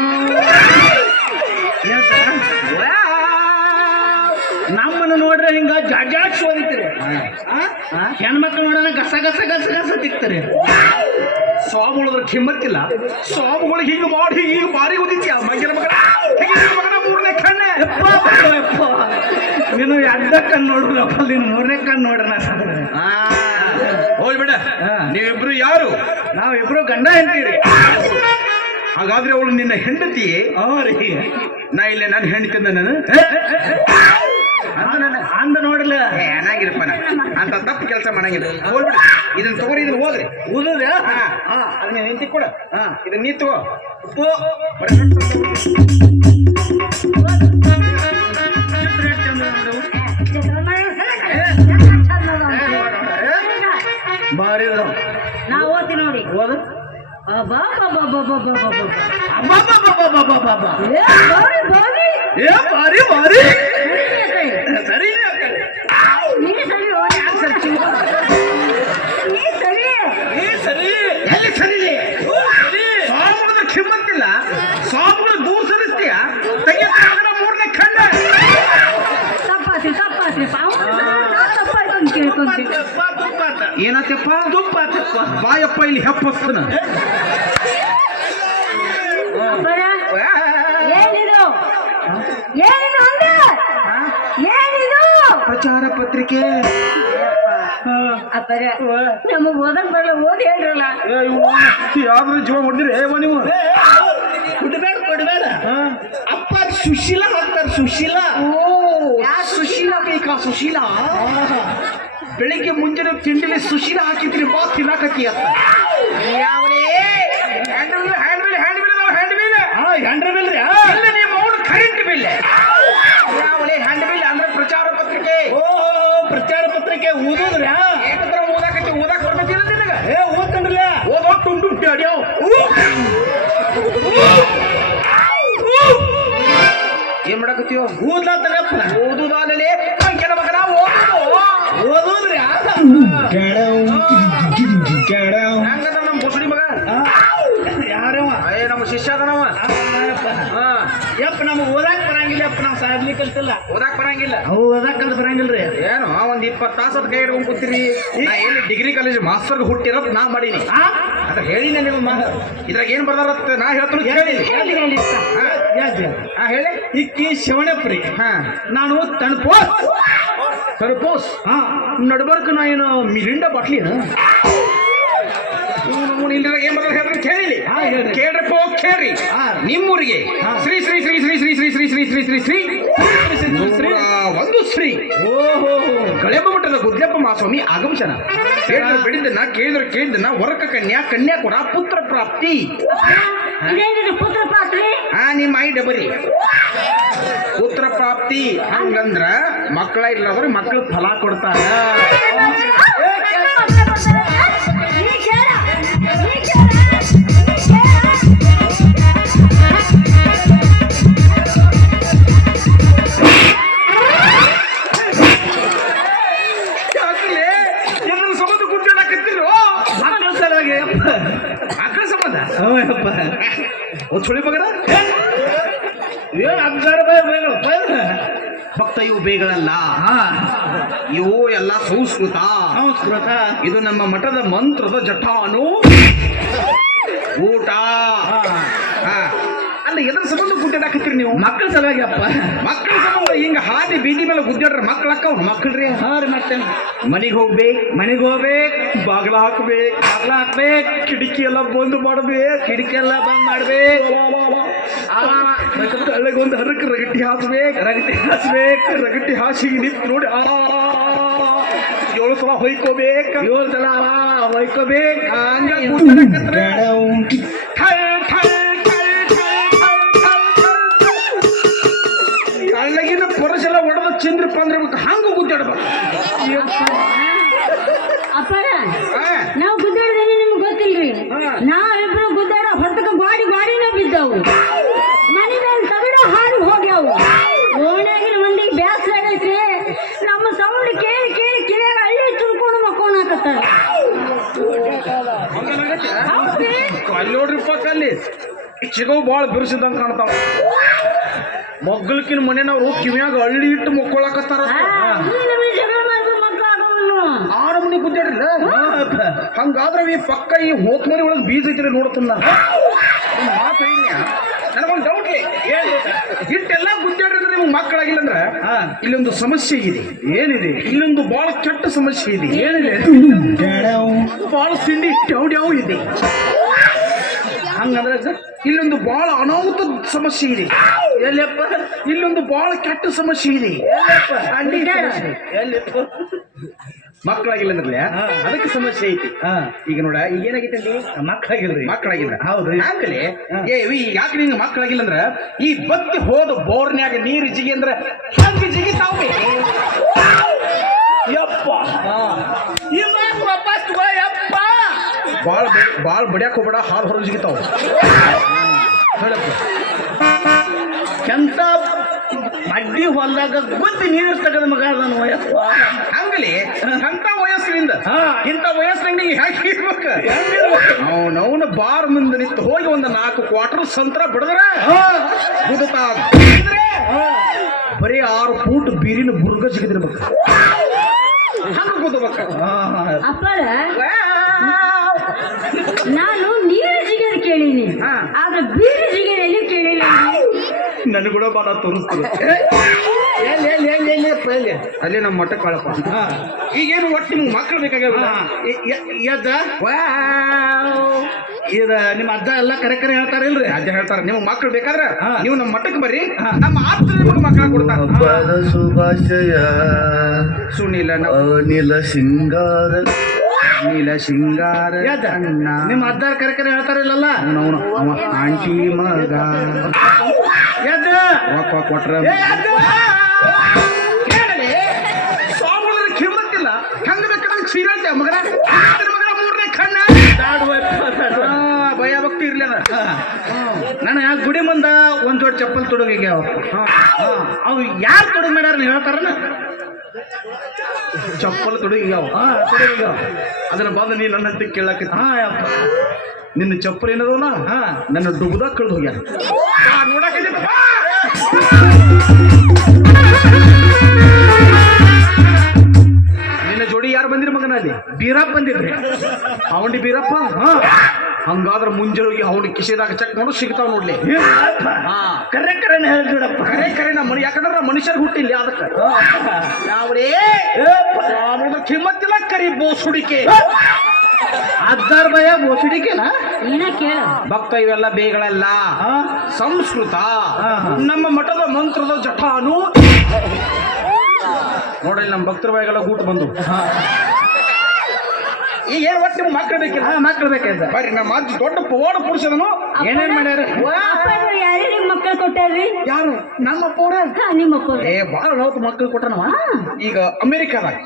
ನಮ್ಮನ್ನು ನೋಡ್ರೆ ಹಿಂಗ ಜಾಜಾಕ್ ಸೋದಿತ್ರಿ. ಹೆಣ್ಮಕ್ಳು ನೋಡೋಣ ಗಸ ಗಸ ಗಸ ಗಸ ತಿಕ್ತಾರೆ. ಸ್ವಾಮಿಗಳದ್ರ ಕಿಮ್ಮತ್ತಿಲ್ಲ. ಸ್ವಾಮಿಗಳು ಹಿಂಗ ಮಾಡಿ ಈಗ ಬಾರಿ ಓದಿತ್ಯ ಮಗನ ಮಗನ 3ನೇ ಕಣ್ಣೆ. ನೀನು 2 ಕಣ್ಣು ನೋಡ್ರಪ್ಪ, ನೀನು 3ನೇ ಕಣ್ಣು ನೋಡ್ರ. ಹೋಗ್ಬಿಡ. ನೀವಿಬ್ರು ಯಾರು? ನಾವಿಬ್ರು ಗಂಡ ಹೆಂಡತಿರಿ. ಹಾಗಾದ್ರೆ ಅವಳು ನಿನ್ನ ಹೆಂಡತಿ? ನಾ ಇಲ್ಲ ನನ್ನ ಹೆಂಡತಿ ನಾನು ಅಂದ ನೋಡಲ್ಲ. ಏನಾಗಿರಪ್ಪ ಅಂತ ತಪ್ಪು ಕೆಲಸ ಮಾಡಂಗಿಲ್ಲ. ಹೋಗ್ಬಿಡ. ಇದನ್ನ ತಗೋರಿ, ಇದನ್ನ ಹೋದ್ರಿ ಓದೋದ. ಅದನ್ನ ನಿಂತಿ ಕೊಡ. ಇದನ್ನ ನೀ ತಗೋ. ಭಾರಿ ನೋಡಿ ಹೋದ ಅಬ್ಬಬ್ಬಬ್ಬಬ್ಬಬ್ಬಬ್ಬಬ್ಬಬ್ಬ. ಅಬ್ಬಬ್ಬಬ್ಬಬ್ಬಬ್ಬಬ್ಬಬ್ಬ. ಏ, ಬಾರಿ, ಬಾರಿ. ಏ ಬಾರಿ ಬಾರಿ ಸರಿ, ಸರಿ ನೀ ಸರಿ ಹೋಗಿ ಯಾಕೆ ಸರಿ ಚಿಂತೆ? ನೀ ಸರಿ ಏ ಸರಿ ಎಲ್ಲಿ ಸರಿ ಸಾಮುಗಳ ಕಿಮ್ಮತ್ತಿಲ್ಲ ಸಾಮುಗಳ ದೂರ ಸರಿಸ್ತೀಯ ತೆಗೆದ ಮೂರನೇ ಖಂಡ ತಪ್ಪಾತಿ ತಪ್ಪಾಯ್ತು ಅಂತ ಕೇಳ್ಕೊಂತೀನಿ. ಏನಾತಪ್ಪ ತುಪ್ಪ ತುಪ್ಪ ಬಾಯಪ್ಪ ಇಲ್ಲಿ ಹೆಪ್ಪಸ್ತನ ಅಪ್ಪರ, ಏನಿದು ಏನಿದು ಅಂದೆ? ಏನಿದು? ಪ್ರಚಾರ ಪತ್ರಿಕೆ ಅಪ್ಪರ, ನಮಗ್ ಓದಕ್ ಬರಲ್ಲ, ಓದಿ ಹೇಳ್ರಲ್ಲ. ಯಾವ್ದ್ರ ಜೀವ ಹೊಡ್ದಿರಿ ನೀವು ಕೊಡ್ಬೇಡ ಅಪ್ಪ ಸುಶೀಲ ಹಾಕ್ತಾರ ಸುಶೀಲ. ಯಾಕೆ ಸುಶೀಲ ಬೇಕಾ ಸುಶೀಲ ಬೆಳಿಗ್ಗೆ ಮುಂಜಾನೆ ತಿಂಡಿಲಿ ಸುಶೀಲ ಹಾಕಿದ್ರಿ ಬಾ ತಿನ್ನಾಕತ್ತಿ ಅಂತ ಹ್ಯಾಂಡ್ರ ಬಿಲ್ ರೀ ನಿಮ್ಮ ಅವನು ಕರೆಂಟ್ ಬಿಲ್ ಯಾವಲೇ ಹ್ಯಾಂಡ್ ಬಿಲ್ ಅಂದ್ರೆ ಪ್ರಚಾರ ಪತ್ರಿಕೆ ಓ ಪ್ರಚಾರ ಪತ್ರಿಕೆ ಓದೋದ್ರಿ ಏನಂದ್ರ ಓದಾಕತ್ತಿ ಓದಾಕ್ ಬರ್ತೈತಿಲ್ಲ ನಿನಗ ಓದ್ತನ್ರಲ್ಲ ಓದೋ ತುಂಡು ಅಡ್ಯಾವ ಏನ್ ಮಾಡಕತ್ತೀವ ಓದ್ಲಾತಾರಪ್ಪ ಓದುದಾಗಲೇ ಕೆಲ ಮಗನ ಓದೋದ್ರಿ ಹೆಂಗದ ನಮ್ಮ ಬುಸುಡಿ ಮಗ ಯಾರವ ಏ ನಮ್ಮ ಶಿಷ್ಯ ಅದನವ ಯಪ್ಪ ನಮಗ್ ಓದಾಕ್ ಬರಂಗಿಲ್ಲ ಅಪ್ಪ ನಾವ್ ಸಾಧ್ಲಿ ಕಲ್ತಿಲ್ಲ ಓದಾಕ್ ಬರಂಗಿಲ್ಲ ಅವು ಓದಾಕ್ ಕಲ್ತ್ ಬರಂಗಿಲ್ರಿ ಏನು ಒಂದ್ 20 ತಾಸದ ಕೈ ಹಿಡ್ಕೊಂಡ್ ಕೂತಿರಿ ನಾ ಎಲ್ಲಿ ಡಿಗ್ರಿ ಕಾಲೇಜ್ ಮಾಸ್ತರ್ ಹುಟ್ಟಿರೋದ್ ನಾ ಮಾಡೀನಿ ಅದ ಹೇಳಿನ ನಿಮ್ಮ ಮಾತು ಇದ್ರಾಗ ಏನ್ ಬರ್ದಾರತ್ತ ನಾ ಹೇಳ್ತೀನಿ ಕೇಳಿ ಹೇಳಿ ಇಕ್ಕಿ ಶಿವಣಪ್ರಿ ಹಾ ನಾನು ತಣ್ಪೋಸ್ ಸರ್ಪೋಸ್ ನಡ್ಬರ್ಕ ನಾ ಏನು ಮಿರಿಂಡ ಬಾಟ್ಲಿ ಇಲ್ದಾಗ ಏನ್ ಬರ್ದಾರ ಹೇಳ್ರಿ ಕೇಳಿ ಕೇಳ್ರಪ್ಪ ಕೇಳ್ರಿ ನಿಮ್ಮೂರಿಗೆ ಶ್ರೀ ಶ್ರೀ ಶ್ರೀ ಶ್ರೀ ಶ್ರೀ ಶ್ರೀ ಶ್ರೀ ಶ್ರೀ ಶ್ರೀ ಶ್ರೀ ಶ್ರೀ ಶ್ರೀ ಒಂದು ಶ್ರೀ ಓಹೋ ಕಳೆಬ ಮಠದ ಗುದ್ಲೆಪ್ಪ ಮಹಾಸ್ವಾಮಿ ಆಗಮಶನ ಹೇಳಿದ್ರೆ ಬಿಡಿದ್ದನ್ನ ಕೇಳಿದ್ರೆ ಕೇಳಿದ್ದನ್ನ ವರಕ ಕನ್ಯಾಕುರ ಪುತ್ರ ಪ್ರಾಪ್ತಿ ಇದೇನಿದು ಪುತ್ರ ಪಾತ್ರೆ? ನಿಮ್ಮ ಐ ಡಬರಿ ಪುತ್ರ ಪ್ರಾಪ್ತಿ ಹಂಗಂದ್ರ ಮಕ್ಕಳ ಇಲ್ಲದ್ರೆ ಮಕ್ಕಳು ಫಲ ಕೊಡ್ತಾರ ನೀ ಕೇಳ, ನೀ ಕೇಳ, ಯಾಕಲೇ ಎದ್ರ ಸಂಬಂಧ ಕುಂತಿರೋ ಮಕ್ಕಳ ಸಲುವಾಗಿ ಮಕ್ಕಳ ಸಂಬಂಧ ಅವಪ್ಪ ಒಂದ್ ಸುಳಿ ಮಗನ ಏನು 10,000 ರೂಪಾಯಿ ಭಕ್ತ ಇವು ಬೇಗಳಲ್ಲ ಇವು ಎಲ್ಲ ಸಂಸ್ಕೃತ ಸಂಸ್ಕೃತ ಇದು ನಮ್ಮ ಮಠದ ಮಂತ್ರದ ಜಠಾನು ಊಟ ಅಲ್ಲ ಎದ್ರ ಸಂಬಂಧ ಗುಡ್ಡಾಕತ್ತೀರಿ ನೀವು ಮಕ್ಕಳ ಸಲುವಾಗಿ ಅಪ್ಪ ಮಕ್ಕಳ ಸಂಬಂಧ ಹಿಂಗ ಹಾದಿ ಬೀದಿ ಮೇಲೆ ಗುದ್ದಾಡ್ರ ಮಕ್ಕಳಕ್ಕ ಅವ್ರು ಮಕ್ಕಳ್ರಿ ಮತ್ತೆ ಮನೆಗೆ ಹೋಗ್ಬೇಕು ಬಾಗ್ಲ ಹಾಕ್ಬೇಕು ಕಿಟಕಿ ಎಲ್ಲ ಬಂದ್ ಮಾಡ್ಬೇಕು ಕಿಟಕಿ ಎಲ್ಲ ಬಂದ್ ಮಾಡ್ಬೇಕು ತಳ್ಳಗೊಂದು ಹರಕ್ಕೆ ರಗಟ್ಟಿ ಹಾಸಿಗೆ ನಿಂತು ನೋಡಿ 7 ಸಲ ಹೊಯ್ಕೋಬೇಕು 7 ಸಲ ಹೊಯ್ಕೋಬೇಕು ಹಂಗ ಕಳ್ಳಗಿನ ಪೊರಸೆಲ್ಲ ಹೊಡೆದ ಚಂದ್ರಪ್ಪ ಅಂದ್ರೆ ಹಂಗ ಗುದ್ದಾಡ್ಬೇಕು ಅಪ್ಪರ, ನಾವು ಗುದ್ದಾಡ್ದೇನೆ ನಿಮ್ಗೆ ಗೊತ್ತಿಲ್ರಿ. ನಾವಿಬ್ರು ಗುದ್ದಾಡ ಹೊತ್ತಕ ಗಾಡಿನೇ ಬಿದ್ದವು, ಮನೆ ಮೇಲೆ ತಗಡು ಹಾರಿ ಹೋಗ್ಯಾವು. ಓಣ್ಯಾಗಿನ ಮಂದಿಗೆ ಬ್ಯಾಸರ ಆಗೈತ್ರಿ. ನಮ್ಮ ಸೌಂಡ್ ಕೇಳಿ ಕೇಳಿ ಕಿವ್ಯಾಗ ಹಳ್ಳಿ ತುಳ್ಕೊಂಡು ಮಕ್ಕೋಣಾಕತ್ತಾರ. ಅಲ್ಲಿ ನೋಡ್ರಿಪ್ಪ ಕಲ್ಲಿ ಚಿಗವು ಭಾಳ ಬಿರುಸಿದಂಗೆ ಕಾಣ್ತಾವ. ಮಗ್ಗಲ್ಕಿನ ಮನೆಯವ್ರು ಕಿವ್ಯಾಗ ಹಳ್ಳಿ ಇಟ್ಟು ಮಕ್ಕೊಳಕತ್ತಾರ. ಜಗಳ ಮಾಡಿದ್ರು ಮಕ್ಳು ಆಗೋಲ್ಲ. 6 ಮನೆ ಗುದ್ದಾಡ್ರಿಲ್ಲ ಹಂಗಾದ್ರೆ ಈ ಪಕ್ಕ ಈ ಹೋತ್ ಮನೆ ಒಳಗೆ ಬೀಜ ಐತ್ರಿ ನೋಡ್ತಲ್ಲ ಮಾತು ನನಗೊಂದು ಡೌಟ್ಲಿ ಇಟ್ಟೆಲ್ಲ ಗುದ್ದಾಡ್ರಿ ನಿಮ್ಗೆ ಮಕ್ಕಳಾಗಿಲ್ಲ ಅಂದ್ರ ಇಲ್ಲೊಂದು ಸಮಸ್ಯೆ ಇದೆ. ಏನಿದೆ? ಇಲ್ಲೊಂದು ಬಹಳ ಕೆಟ್ಟ ಸಮಸ್ಯೆ ಇದೆ. ಏನಿದೆ? ಬಹಳ ಸಿಂಡಿ ಯಾವ ಇದೆ. ಹಂಗಂದ್ರೆ ಇಲ್ಲೊಂದು ಬಹಳ ಅನಾಹುತ ಸಮಸ್ಯೆ ಇದೆ. ಎಲ್ಲಪ್ಪ ಇಲ್ಲೊಂದು ಬಹಳ ಕೆಟ್ಟ ಸಮಸ್ಯೆ ಇದೆ. ಎಲ್ಲಿಪ್ಪ ಮಕ್ಕಳಾಗಿಲ್ಲ ಅಂದ್ರಲ್ಲ ಅದಕ್ಕೆ ಸಮಸ್ಯೆ ಐತಿ. ಈಗ ನೋಡ ಈಗ ಏನಾಗೈತೆ ಮಕ್ಕಳಾಗಿಲ್ಲ ಹೌದ್ರಿ. ಯಾಕಲೆ ಯಾಕೆ ನಿಂಗೆ ಮಕ್ಕಳಾಗಿಲ್ಲ ಅಂದ್ರ ಈ ಬತ್ತಿ ಹೋದ ಬೋರ್ನ್ಯಾಗ ನೀರು ಜಿಗಿ ಅಂದ್ರ ಹಂಗ ಜಿಗಿತಾವೆ. ಯಪ್ಪ ವಾಪಸ್ ಯಪ್ಪ ಭಾಳ ಬಡಿಯಾಕ ಹೋಗ್ಬೇಡ, ಹಾಲು ಹೊರಗೆ ಜಿಗಿತಾವ. ಹೇಳಪ್ಪ ಎಂತ ಅಡ್ಡಿ ಹೊಲ್ದಾಗ ಗುದ್ದಿ ನೀರು ತಗದ ಮಗ ನನ್ನ ವಯಸ್ಸು ಹಂಗಲಿ ಅಂತ ವಯಸ್ಸಿನಿಂದ ಇಂಥ ವಯಸ್ಸಿನಾಗ ನೀ ಹ್ಯಾಕೆ ಇರ್ಬೇಕು? ಅವನವನ ಬಾರ್ ಮುಂದೆ ನಿಂತು ಹೋಗಿ ಒಂದು 4 ಕ್ವಾರ್ಟರ್ ಸಂತರ ಬಿಡದ್ರ ಗುದತಾ ಬರೀ 6 ಫೂಟ್ ಬೀರಿನ ಬುರ್ಗ ಜಿಗಿದಿರ್ಬೇಕು. ಹಂಗ ಗುದಬೇಕ. ಅಪ್ಪರ ನಾನು ನೀರು ಜಿಗರ್ ಕೇಳೀನಿ, ಆದ್ರೆ ಬೀರು ಜಿಗರ್ ಎಲ್ಲಿ ಕೇಳಿಲ್ಲ. ನನ್ ಕೂಡ ಬಾಳ ತೋರಿಸ್ತಾರೆ ಅಲ್ಲೇ ನಮ್ಮ ಮಠಕ್ಕೆ ಕಾಳಪ್ಪ. ಈಗೇನು ಒಟ್ಟು ನಿಮ್ಗೆ ಮಕ್ಕಳು ಬೇಕಾಗ್ಯಾವ. ಎದ್ದ ಇದ ನಿಮ್ಮ ಅಜ್ಜ ಎಲ್ಲ ಕರೆ ಕರೆ ಹೇಳ್ತಾರಿಲ್ರಿ? ಅಜ್ಜ ಹೇಳ್ತಾರೆ ನಿಮ್ಗೆ ಮಕ್ಕಳು ಬೇಕಾದ್ರೆ ನೀವು ನಮ್ಮ ಮಠಕ್ಕೆ ಬರ್ರಿ, ನಮ್ಮ ಆಪ್ತ ನಿಮಗೆ ಮಕ್ಕಳ ಕೊಡ್ತಾರೆ. ಹಬ್ಬದ ಶುಭಾಶಯ ಸುನಿಲ ಅನಿಲ ಶೃಂಗಾರ ನೀಲ ಶೃಂಗಾರ ಎದ್ದ ನಿಮ್ಮ ಅಜ್ಜ ಕರೆ ಕರೆ ಹೇಳ್ತಾರಿಲ್ಲಲ್ಲ? ಅವ ಆಂಟಿ ಮಗ ಎದ್ದ ರೊಕ್ಕ ಕೊಟ್ರ ಸ್ವಾಮಿಗಳ ಕಿಮ್ಮತ್ತಿಲ್ಲ. ಹೆಂಗ ಬೇಕಾದ್ರೆ ಚೀರಂತೆ ಮಗನ ಮಗನ 3ನೇ ಕಣ್ಣ ಭಯ ಭಕ್ತಿ ಇರ್ಲಿ ಅದ. ನಾನು ಗುಡಿ ಮುಂದ ಒಂದ್ ಜೋಡಿ ಚಪ್ಪಲ್ ತೊಡಗಿಗ್ಯಾವ. ಅವು ಯಾರು ತೊಡಗ್ ಮಾಡ್ಯಾರ ನೀವು ಹೇಳ್ತಾರನ? ಚಪ್ಪಲ್ ತೊಡಗಿಗ್ಯಾವ. ತೊಡಗಿಗ್ಯಾವ. ಅದನ್ನ ಬಂದು ನೀ ನನ್ನಂತ ಕೇಳಕ್ಕೆ ಯಪ್ಪ ನಿನ್ನ ಚಪ್ಪಲ್ ಏನದವಲ್ಲ ನನ್ನ ಡುಬ್ದಾಗ ಕಳೆದು ಹೋಗ್ಯಾರ. ನೋಡಕ್ಕೆ ನಿನ್ನ ಜೋಡಿ ಯಾರು ಬಂದಿರಿ ಮಗನ? ಅಲ್ಲಿ ಬೀರಪ್ಪ ಬಂದಿದ್ರಿ. ಅವಂಡಿ ಬೀರಪ್ಪ. ಹಂಗಾದ್ರೆ ಮುಂಜಾನೆ ಅವನ ಕಿಶೆದಾಗ ಚೆಕ್ ಮಾಡು ಸಿಗ್ತಾವ ನೋಡ್ಲಿ. ಕರೆ ಕರೆನ ಹೇಳ್ಬಿಡಪ್ಪ. ಕರೆ ಕರೆ ನಮ್ಮ ಯಾಕಂದ್ರೆ ನಮ್ಮ ಮನುಷ್ಯರ್ ಹುಟ್ಟಿಲ್ಲ ಅದಕ್ಕೆ ಯಾವ್ರೇ ಕಿಮ್ಮತ್ತಿಲ್ಲ ಕರಿ ಬೋಸ್ ಹುಡಿಕೆ ಅದ್ದಾರ ಭಯ ಬೋಸಿಡಿಕೆನಾ? ಏನ ಕೇಳ ಭಕ್ತ ಇವೆಲ್ಲ ಬೇಗಳಲ್ಲ, ಸಂಸ್ಕೃತ. ನಮ್ಮ ಮಠದ ಮಂತ್ರದ ಜಠಾನು ನೋಡಲಿ ನಮ್ಮ ಭಕ್ತರ ಬಾಯಿಗೆಲ್ಲ ಗೂಟ ಬಂದು. ಈಗ ಏನ್ ಒಟ್ಟು ನಿಮ್ಗೆ ಮಕ್ಕಳು ಬೇಕಿಲ್ಲ? ಮಕ್ಕಳು ಬೇಕಿದ್ದ ಬರ್ರಿ ನಮ್ಮ ಅಜ್ಜ ದೊಡ್ಡ ಪವಾಡ ಪುರುಷದನು. ಏನೇನ್ ಮಾಡ್ಯಾರ? ಯಾರೇ ನಿಮ್ ಮಕ್ಕಳು ಕೊಟ್ಟಾರ್ರಿ? ಯಾರು? ನಮ್ಮಪ್ಪ ಅವ್ರ. ನಿಮ್ಮಪ್ಪ ಬಾಳ ನಾವು ಮಕ್ಕಳು ಕೊಟ್ಟನವ. ಈಗ ಅಮೆರಿಕಾದಾಗ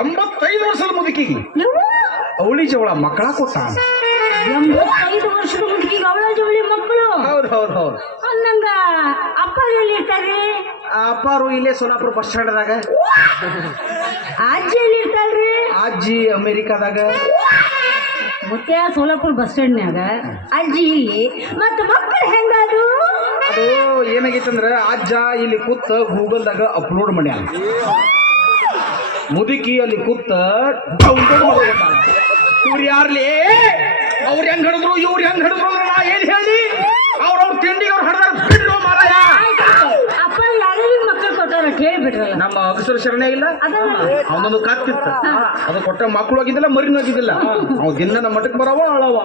85 ವರ್ಷದ ಮುದುಕಿಗೆ ಅವಳಿ ಜವಳ ಮಕ್ಕಳ ಕೊಟ್ಟ. 85 ವರ್ಷದ ಮುದುಕಿಗೆ ಅವಳ ಜೋಳಿ ಮಕ್ಕಳು? ಹೌದು ಹೌದು ಹೌದು. ಅಂದಂಗ ಅಪ್ಪ ಎಲ್ಲಿ ಇರ್ತಾರ್ರಿ? ಅಪ್ಪಾರು ಇಲ್ಲೇ ಸೋಲಾಪುರ ಬಸ್ ಸ್ಟ್ಯಾಂಡ್ದಾಗ. ಅಜ್ಜಿ ಎಲ್ಲಿ ಇರ್ತಾಳ್ರಿ? ಅಜ್ಜಿ ಅಮೆರಿಕಾದಾಗ. ಮುತ್ಯ ಸೋಲಾಪುರ ಬಸ್ ಸ್ಟ್ಯಾಂಡ್ನ್ಯಾಗ, ಅಜ್ಜಿ ಇಲ್ಲಿ. ಮತ್ತ ಮಕ್ಕಳು ಹೆಂಗಾದ್ರು? ಅದು ಏನಾಗೈತಂದ್ರ ಅಜ್ಜ ಇಲ್ಲಿ ಕೂತ ಗೂಗಲ್ದಾಗ ಅಪ್ಲೋಡ್ ಮಾಡ್ಯಾನ, ಮುದುಕಿ ಅಲ್ಲಿ ಕೂತ ಡೌನ್ಲೋಡ್ ಮಾಡ್ಕೊಂಡ. ಇವ್ರು ಯಾರ್ಲಿ? ಅವ್ರು ಹೆಂಗ್ ಹಿಡಿದ್ರು ಇವ್ರು ಹೆಂಗ್ ಹಿಡಿದ್ರು ಅಂದ್ರೆ ನಾ ಏನ್ ಹೇಳಿ? ಅವ್ರ ತಿಂಡಿಗೆ ಅವ್ರು ಹಿಡ್ದಾರ ಬಿಡ್ಲು ಮಾರಾಯ. ಅಪ್ಪ ಯಾರ್ಯಾರಿಗೆ ಮಕ್ಕಳು ಕೊಟ್ಟಾರ ಹೇಳ್ಬಿಟ್ರಲ್ಲ. ನಮ್ಮ ಅಗಸರ ಶರಣೆ ಇಲ್ಲ, ಅವನೊಂದು ಕತ್ತಿತ್ತ. ಅದು ಕೊಟ್ಟ ಮಕ್ಕಳು ಆಗಿದ್ದಿಲ್ಲ, ಮರಿನೂ ಆಗಿದ್ದಿಲ್ಲ. ಅವ್ ದಿನ ನಮ್ಮ ಮಠಕ್ಕೆ ಬರವ ಅಳವ,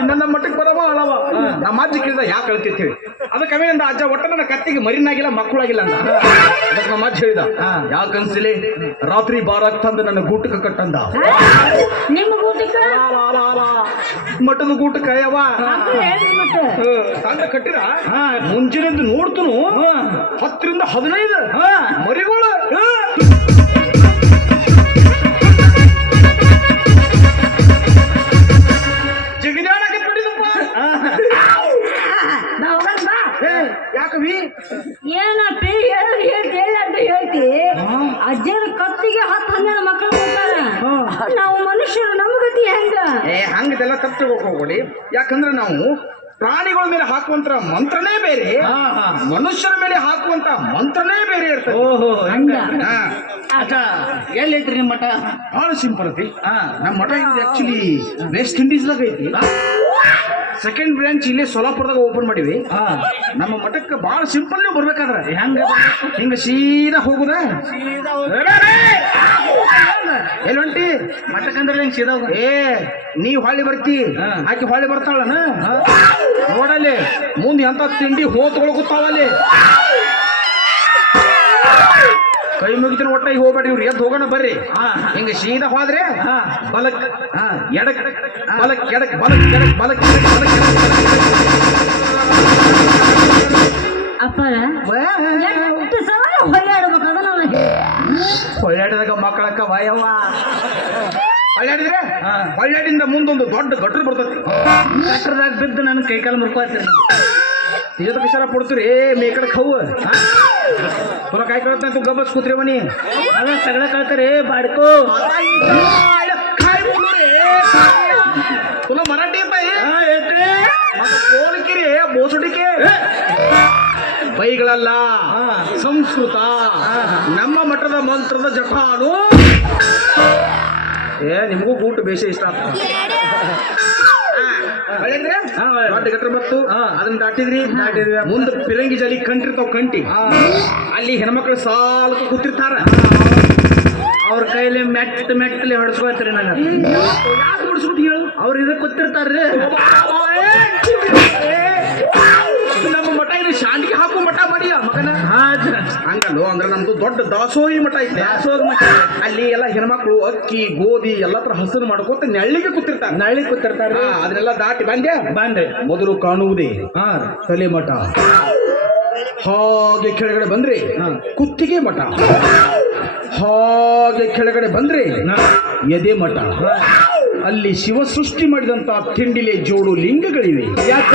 ದಿನ ನಮ್ಮ ಮಠಕ್ಕೆ ಬರವ ಅಳವ. ನಮ್ಮ ಅಜ್ಜಿ ಕೇಳಿದ ಯಾಕೆ ಕಳ್ತಿರ್ತೀವಿ? ಅದಕ್ಕೆ ಅವೇನಿಂದ ಅಜ್ಜ ಒಟ್ಟ ನನ್ನ ಕತ್ತಿಗೆ ಮರಿನಾಗಿಲ್ಲ, ಮಕ್ಕಳಾಗಿಲ್ಲ ಅಂತ. ಅದಕ್ಕೆ ನಮ್ಮ ಅಜ್ಜ ಹೇಳಿದ ಯಾಕನ್ಸಿಲಿ ರಾತ್ರಿ ಬಾರಾಕ್ ತಂದು ನನ್ನ ಗೂಟಕ್ಕೆ ಕಟ್ಟಂದ. ನಿಮ್ಮ ಊಟಕ್ಕ ಮಠದ ಗೂಟಕ್ಕೆ ಯಾವ ತಂಡ ಕಟ್ಟಿದ ಮುಂಚಿನದ್ದು ನೋಡ್ತನು 10 ರಿಂದ 15 ಮರಿಗಳು. ಜಗಿದಾಡಕ್ಕೆ ಬಿಟ್ಟಿದಪ್ಪ. ಯಾಕವಿ ಏನಪ್ಪಿ ಹೇಳ್ತಿ ಅಜ್ಜನ ಕತ್ತಿಗೆ 10-12 ಮಕ್ಕಳು ಕೊಡ್ತಾರ. ನಾವು ಮನುಷ್ಯರು ನಮ್ಮ ಗತಿ ಹೆಂಗ? ಹಂಗದೆಲ್ಲ ತಪ್ಪು ಹೋಗ್ಬೇಡಿ. ಯಾಕಂದ್ರೆ ನಾವು ಪ್ರಾಣಿಗಳ ಮೇಲೆ ಹಾಕುವಂತ ಮಂತ್ರನೇ ಬೇರೆ, ಮನುಷ್ಯರ ಮೇಲೆ ಹಾಕುವಂತ ಮಂತ್ರನೇ ಬೇರೆ ಇರ್ತದೆ. ಓಹೋ ಹಂಗ ಅದ ಎಲ್ಲೈತ್ರಿ ನಿಮ್ಮ ಮಠ? ಬಹಳ ಸಿಂಪಲ್ ಐತಿ. ನಮ್ಮ ಮಠ ಇದು ಆಕ್ಚುಲಿ ವೆಸ್ಟ್ ಇಂಡೀಸ್ದಾಗ ಐತಿ. ಸೆಕೆಂಡ್ ಬ್ರಾಂಚ್ ಇಲ್ಲೇ ಸೋಲಾಪುರದಾಗ ಓಪನ್ ಮಾಡಿವಿ. ನಮ್ಮ ಮಠಕ್ಕೆ ಬಹಳ ಸಿಂಪಲ್. ನೀವು ಬರ್ಬೇಕಾದ್ರೆ ಹಿಂಗ ಸೀದಾ ಹೋಗುದ ಎಲ್ಲೊಂಟಿ ಮಠಕ್ಕಂದ್ರೆ ಹೆಂಗ್ ಸೀದಾ ನೀವ್ ಹೊಳ್ಳಿ ಬರ್ತಿ, ಆಕಿ ಹೊಳ್ಳಿ ಬರ್ತಾಳನ ನೋಡಲ್ಲಿ ಮುಂದೆ ಎಂತ ತಿಂಡಿ ಹೋತ್ಗಳು ಗೊತ್ತಾವಲ್ಲಿ. ಕೈ ಮುಗಿತಿನ ಒಟ್ಟ ಈಗ ಹೋಗ್ಬೇಡಿ, ಇವ್ರು ಎದ್ದು ಹೋಗೋಣ ಬರ್ರಿ. ಹಿಂಗ ಸೀದಾ ಹೋದ್ರೆ ಬಲಕ್ ಎಡಕ್ ಬಲಕ್ ಎಡಕ್ ಬಲಕ್ ಎಡಕ್ ಬಲಕ್ ಎಡಕ್ ಬಲಕ್ ಅಪ್ಪರ ಎಷ್ಟು ಸಲ ಹೊಳ್ಳಾಡ್ಬೇಕು ಅದನ್ನ ಹೊಳ್ಳಾಡಿದಾಗ ಮಕ್ಕಳಕ್ಕ ವಯವ್ವ ಹೊಳ್ಳಾಡಿದ್ರೆ ಹೊಳ್ಳಾಡಿಂದ ಮುಂದೊಂದು ದೊಡ್ಡ ಗಟ್ರು ಬರ್ತೈತಿ. ಕಟ್ಟರದಾಗ ಬಿದ್ದು ನನ್ನ ಕೈಕಾಲು ಮುರ್ಕೋತೀರಿ ಇದಕ್ಕೆ ವಿಚಾರ ಪಡ್ತೀರಿ ಮೇಕಡೆ ಖವು ತುಲ ಕಾಯಿ ಕಳ್ತ ತು ಗಬ್ಬಸ್ ಕೂತ್ರಿ ಮನಿ ಅದ ಸಗಡ ಕಳ್ತಾರೆ ಬಾಡ್ಕೋ ತುಲ ಮರಾಠಿ ಅಂತ ಬೋಲ್ಕಿರಿ ಬೋಸುಡಿಕೆ ಬೈಗಳಲ್ಲ ಸಂಸ್ಕೃತ ನಮ್ಮ ಮಠದ ಮಂತ್ರದ ಜಠಾನು ನಿಮಗೂ ಗೂಟು ಬೇಷ ಇಷ್ಟ ದೊಡ್ಡ ಗಟ್ರ ಬತ್ತು ಅದನ್ನ ದಾಟಿದ್ರಿ ಮುಂದೆ ಪಿರಂಗಿ ಜಲಿ ಕಂಟಿರ್ತಾವ ಕಂಟಿ ಅಲ್ಲಿ ಹೆಣ್ಮಕ್ಳು ಸಾಲಕ ಕೂತಿರ್ತಾರ ಅವ್ರ ಕೈಲಿ ಮೆಟ್ಟಲಿ ಹೊಡ್ಸ್ಕೋತೀರಿ ನಂಗೆ ಯಾಕೆ ಬಿಡಿಸ್ಬಿಟ್ಟು ಹೇಳು ಅವ್ರು ಇದಕ್ಕೆ ಕೂತಿರ್ತಾರ್ರಿ ನಮ್ಮ ಮಠ ಇದು ಶಾಂತಿಗೆ ಹಾಕೋ ಮಠ ಮಾಡಿ ಮಗನ ಹಂಗಲ್ಲು ಅಂದ್ರೆ ನಮ್ದು ದೊಡ್ಡ ದಾಸೋಹಿ ಮಠ ಐತೆ ಅಲ್ಲಿ ಎಲ್ಲ ಹೆಣ್ಮಕ್ಳು ಅಕ್ಕಿ ಗೋಧಿ ಎಲ್ಲ ತರ ಹಸರು ಮಾಡ್ಕೋತ ನೆಳ್ಳಿಗೆ ಕೂತಿರ್ತಾರೆ ನಳ್ಳಿ ಕೂತಿರ್ತಾರ್ರಿ ಅದನ್ನೆಲ್ಲ ದಾಟಿ ಬಂದೆ ಮೊದಲು ಕಾಣುವುದೇ ತಲೆ ಮಠ ಹಾಗೆ ಕೆಳಗಡೆ ಬಂದ್ರೆ ಕುತ್ತಿಗೆ ಮಠ ಹಾಗೆ ಕೆಳಗಡೆ ಬಂದ್ರೆ ಎದೆ ಮಠ ಅಲ್ಲಿ ಶಿವ ಸೃಷ್ಟಿ ಮಾಡಿದಂತ ತಿಂಡಿಲೆ ಜೋಡು ಲಿಂಗಗಳಿವೆ ಯಾಕ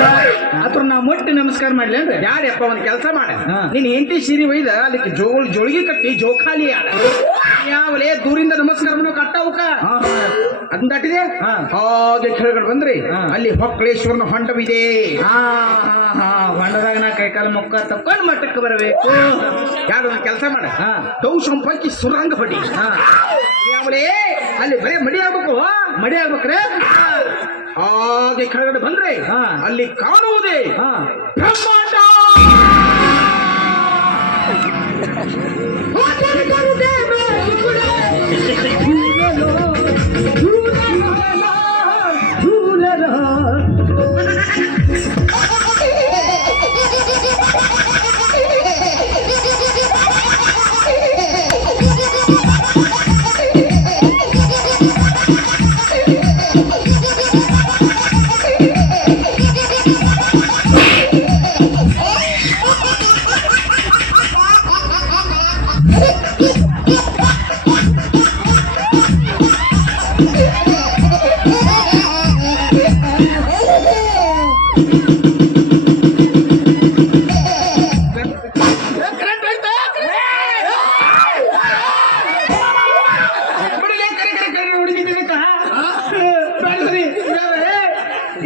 ಅದ್ರ ನಾ ಮೊಟ್ಟಿ ನಮಸ್ಕಾರ ಮಾಡ್ಲಿ ಅಂದ್ರೆ ಯಾರಪ್ಪ ಒಂದ್ ಕೆಲಸ ಮಾಡ ನೀನ್ ಹೆಂಡತಿ ಸೀರೆ ಒಯ್ದ ಅದಕ್ಕೆ ಜೋಳಿಗೆ ಕಟ್ಟಿ ಜೋಕಾಲಿ ಯಾವಲೇ ದೂರಿಂದ ನಮಸ್ಕಾರ ಮಾಡೋ ಕಟ್ಟವುಕ ಅದನ್ನ ದಾಟಿದೆ ಹಾಗೆ ಕೆಳಗಡೆ ಬಂದ್ರೆ ಅಲ್ಲಿ ಹೊಕ್ಕಳೇಶ್ವರನ ಹೊಂಡವಿದೆ ಹೊಂಡದಾಗ ನಾ ಕೈಕಾಲು ಮುಖ ತಕ್ಕೊಂಡು ಮಟ್ಟಕ್ಕೆ ಬರಬೇಕು ಯಾರು ಒಂದು ಕೆಲಸ ಮಾಡ ಟೌ ಸಂಪಕ್ಕಿ ಸುರಂಗ ಹೊಡಿ ಯಾವಲೇ ಅಲ್ಲಿ ಬರೀ ಮಡಿ ಆಗ್ಬೇಕು ಮಡಿ ಆಗ್ಬೇಕ್ರೆ ಹಾಗೆ ಕೆಳಗಡೆ ಬಂದ್ರೆ ಅಲ್ಲಿ ಕಾಣುವುದೇ ಬ್ರಹ್ಮಾಂಡ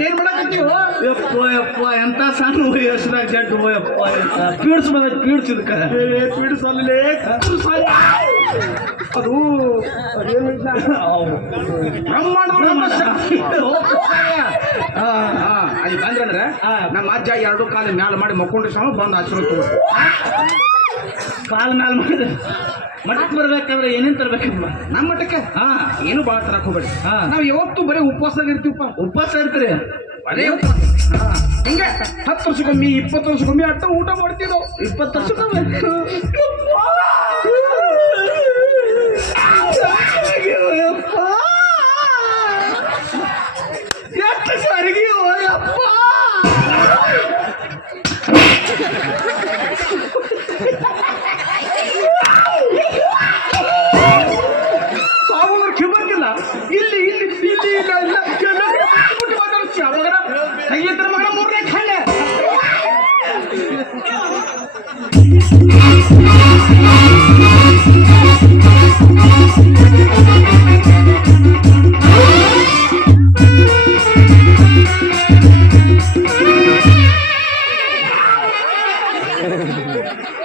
ಏನ್ ಮಾಡಕತ್ತೀವೋ ಯಪ್ಪ ಎಂತ ಸಣ್ಣ ವಯಸ್ಸಿನಾಗ ಜಡ್ಡು ಪೀಡ್ಸಿದ್ಕ ಪೀಡಿಸಲೇ ಅದು ಅಲ್ಲಿ ಬಂದ್ರಂದ್ರ ನಮ್ಮ ಅಜ್ಜ ಎರಡು ಕಾಲ ಮ್ಯಾಲ ಮಾಡಿ ಮಕ್ಕೊಂಡ್ರೆ ಸಹ ಬಂದು ಆಶೀರ್ವಾದ ತಗೋ ಕಾಲ್ ಮ್ಯಾಲ ಮಾಡಿದ್ರೆ ಮಠಕ್ಕೆ ಬರ್ಬೇಕಾದ್ರೆ ಏನೇನ್ ತರ್ಬೇಕಮ್ಮ ನಮ್ಮ ಮಠಕ್ಕೆ ಏನು ಭಾಳ ತರಕ್ ಹೋಗ್ಬೇಡಿ ನಾವ್ ಯಾವತ್ತು ಬರೀ ಉಪವಾಸದಾಗ ಇರ್ತೀವಪ್ಪ ಉಪವಾಸ ಇರ್ತೀರಿ ಅದೇ ಹಿಂಗ 10 ವರ್ಷಕ್ಕೊಮ್ಮೆ 20 ವರ್ಷಕ್ಕೊಮ್ಮೆ ಅಟ್ಟ ಊಟ ಮಾಡ್ತಿದ್ದೋ 20 ವರ್ಷಕ್ಕೊಮ್ಮೆ ಎಷ್ಟು ಸರಿಗೆ ಅಪ್ಪ ಸಾವುಗಳ ಕಿಮ್ಮತ್ತಿಲ್ಲ ಇಲ್ಲಿ ಇಲ್ಲಿ ಇಲ್ಲಿ ಇಲ್ಲ ಇಲ್ಲ ಬಿಟ್ಟು ಮಾತಾಡ್ತೀಯ ಮಗನ ಕೈಯತ್ರ ಮಗನ ಮೂರನೇ ಖಂಡೆ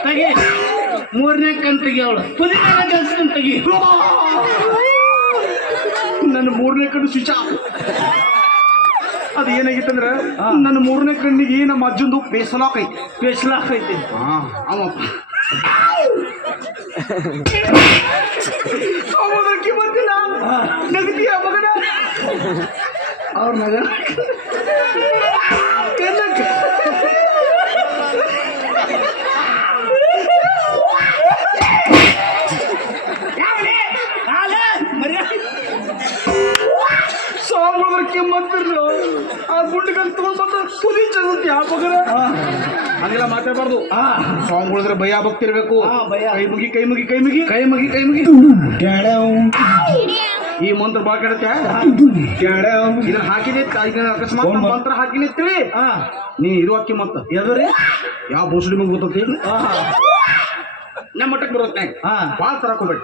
ತೆಗಿ ಮೂರನೇ ಕಂತಿಗೆ ಅವಳು ತುದಿನ ಜಾಸ್ತಿ ತೆಗಿ ನನ್ನ ಮೂರನೇ ಕಣ್ಣು ಸ್ವಿಚ್ ಅದು ಏನಾಗಿತ್ತಂದ್ರ ನನ್ನ ಮೂರನೇ ಕಣ್ಣಿಗೆ ನಮ್ಮ ಅಜ್ಜಂದು ಬೇಸಲಾಕೈತಿ ಬೇಸಲಾಕೈತಿ ಅವಪ್ಪ ಅವನಕ್ಕೆ ಬಂದಿಲ್ಲ ನಗದಿಯ ಮಗನ ಅವ್ರ ಮಗ ಸಾವುಗಳಕ್ಕೆ ಮಂದಿರ್ರು ಆ ಗುಂಡಿಗಲ್ಲಿ ತಗೊಂಡ್ ಬಂದು ತುದಿ ಚದಂತಿ ಆ ಮಗನ ಹಂಗೆಲ್ಲ ಮಾತಾಡಬಾರ್ದು ಸ್ವಾಮಿಗಳಿದ್ರೆ ಭಯ ಭಕ್ತಿರ್ಬೇಕು ಭಯ. ಕೈ ಮುಗಿ ಕೈ ಮುಗಿ ಕೈ ಮುಗಿ ಕೈ ಮುಗಿ ಕೈ ಮುಗಿ ಈ ಮಂತ್ರ ಬಾಳ್ ಕೆಡತ್ತೆ ಇದನ್ನ ಹಾಕಿದೆ ಅಕಸ್ಮಾತ್ ನಾ ಮಂತ್ರ ಹಾಕಿನಿತ್ತೀವಿ ನೀ ಇದು ಅಕ್ಕಿ ಮತ್ತ ಎದ್ರಿ ಯಾವ ಬೋಸಡಿ ಮುಂಗ್ ಗೊತ್ತೈತಿ ನಮ್ಮ ಮಟ್ಟಕ್ಕೆ ಬರೋತ್ನಾಗ ಭಾಳ ತರಕ್ ಹೋಗ್ಬೇಡಿ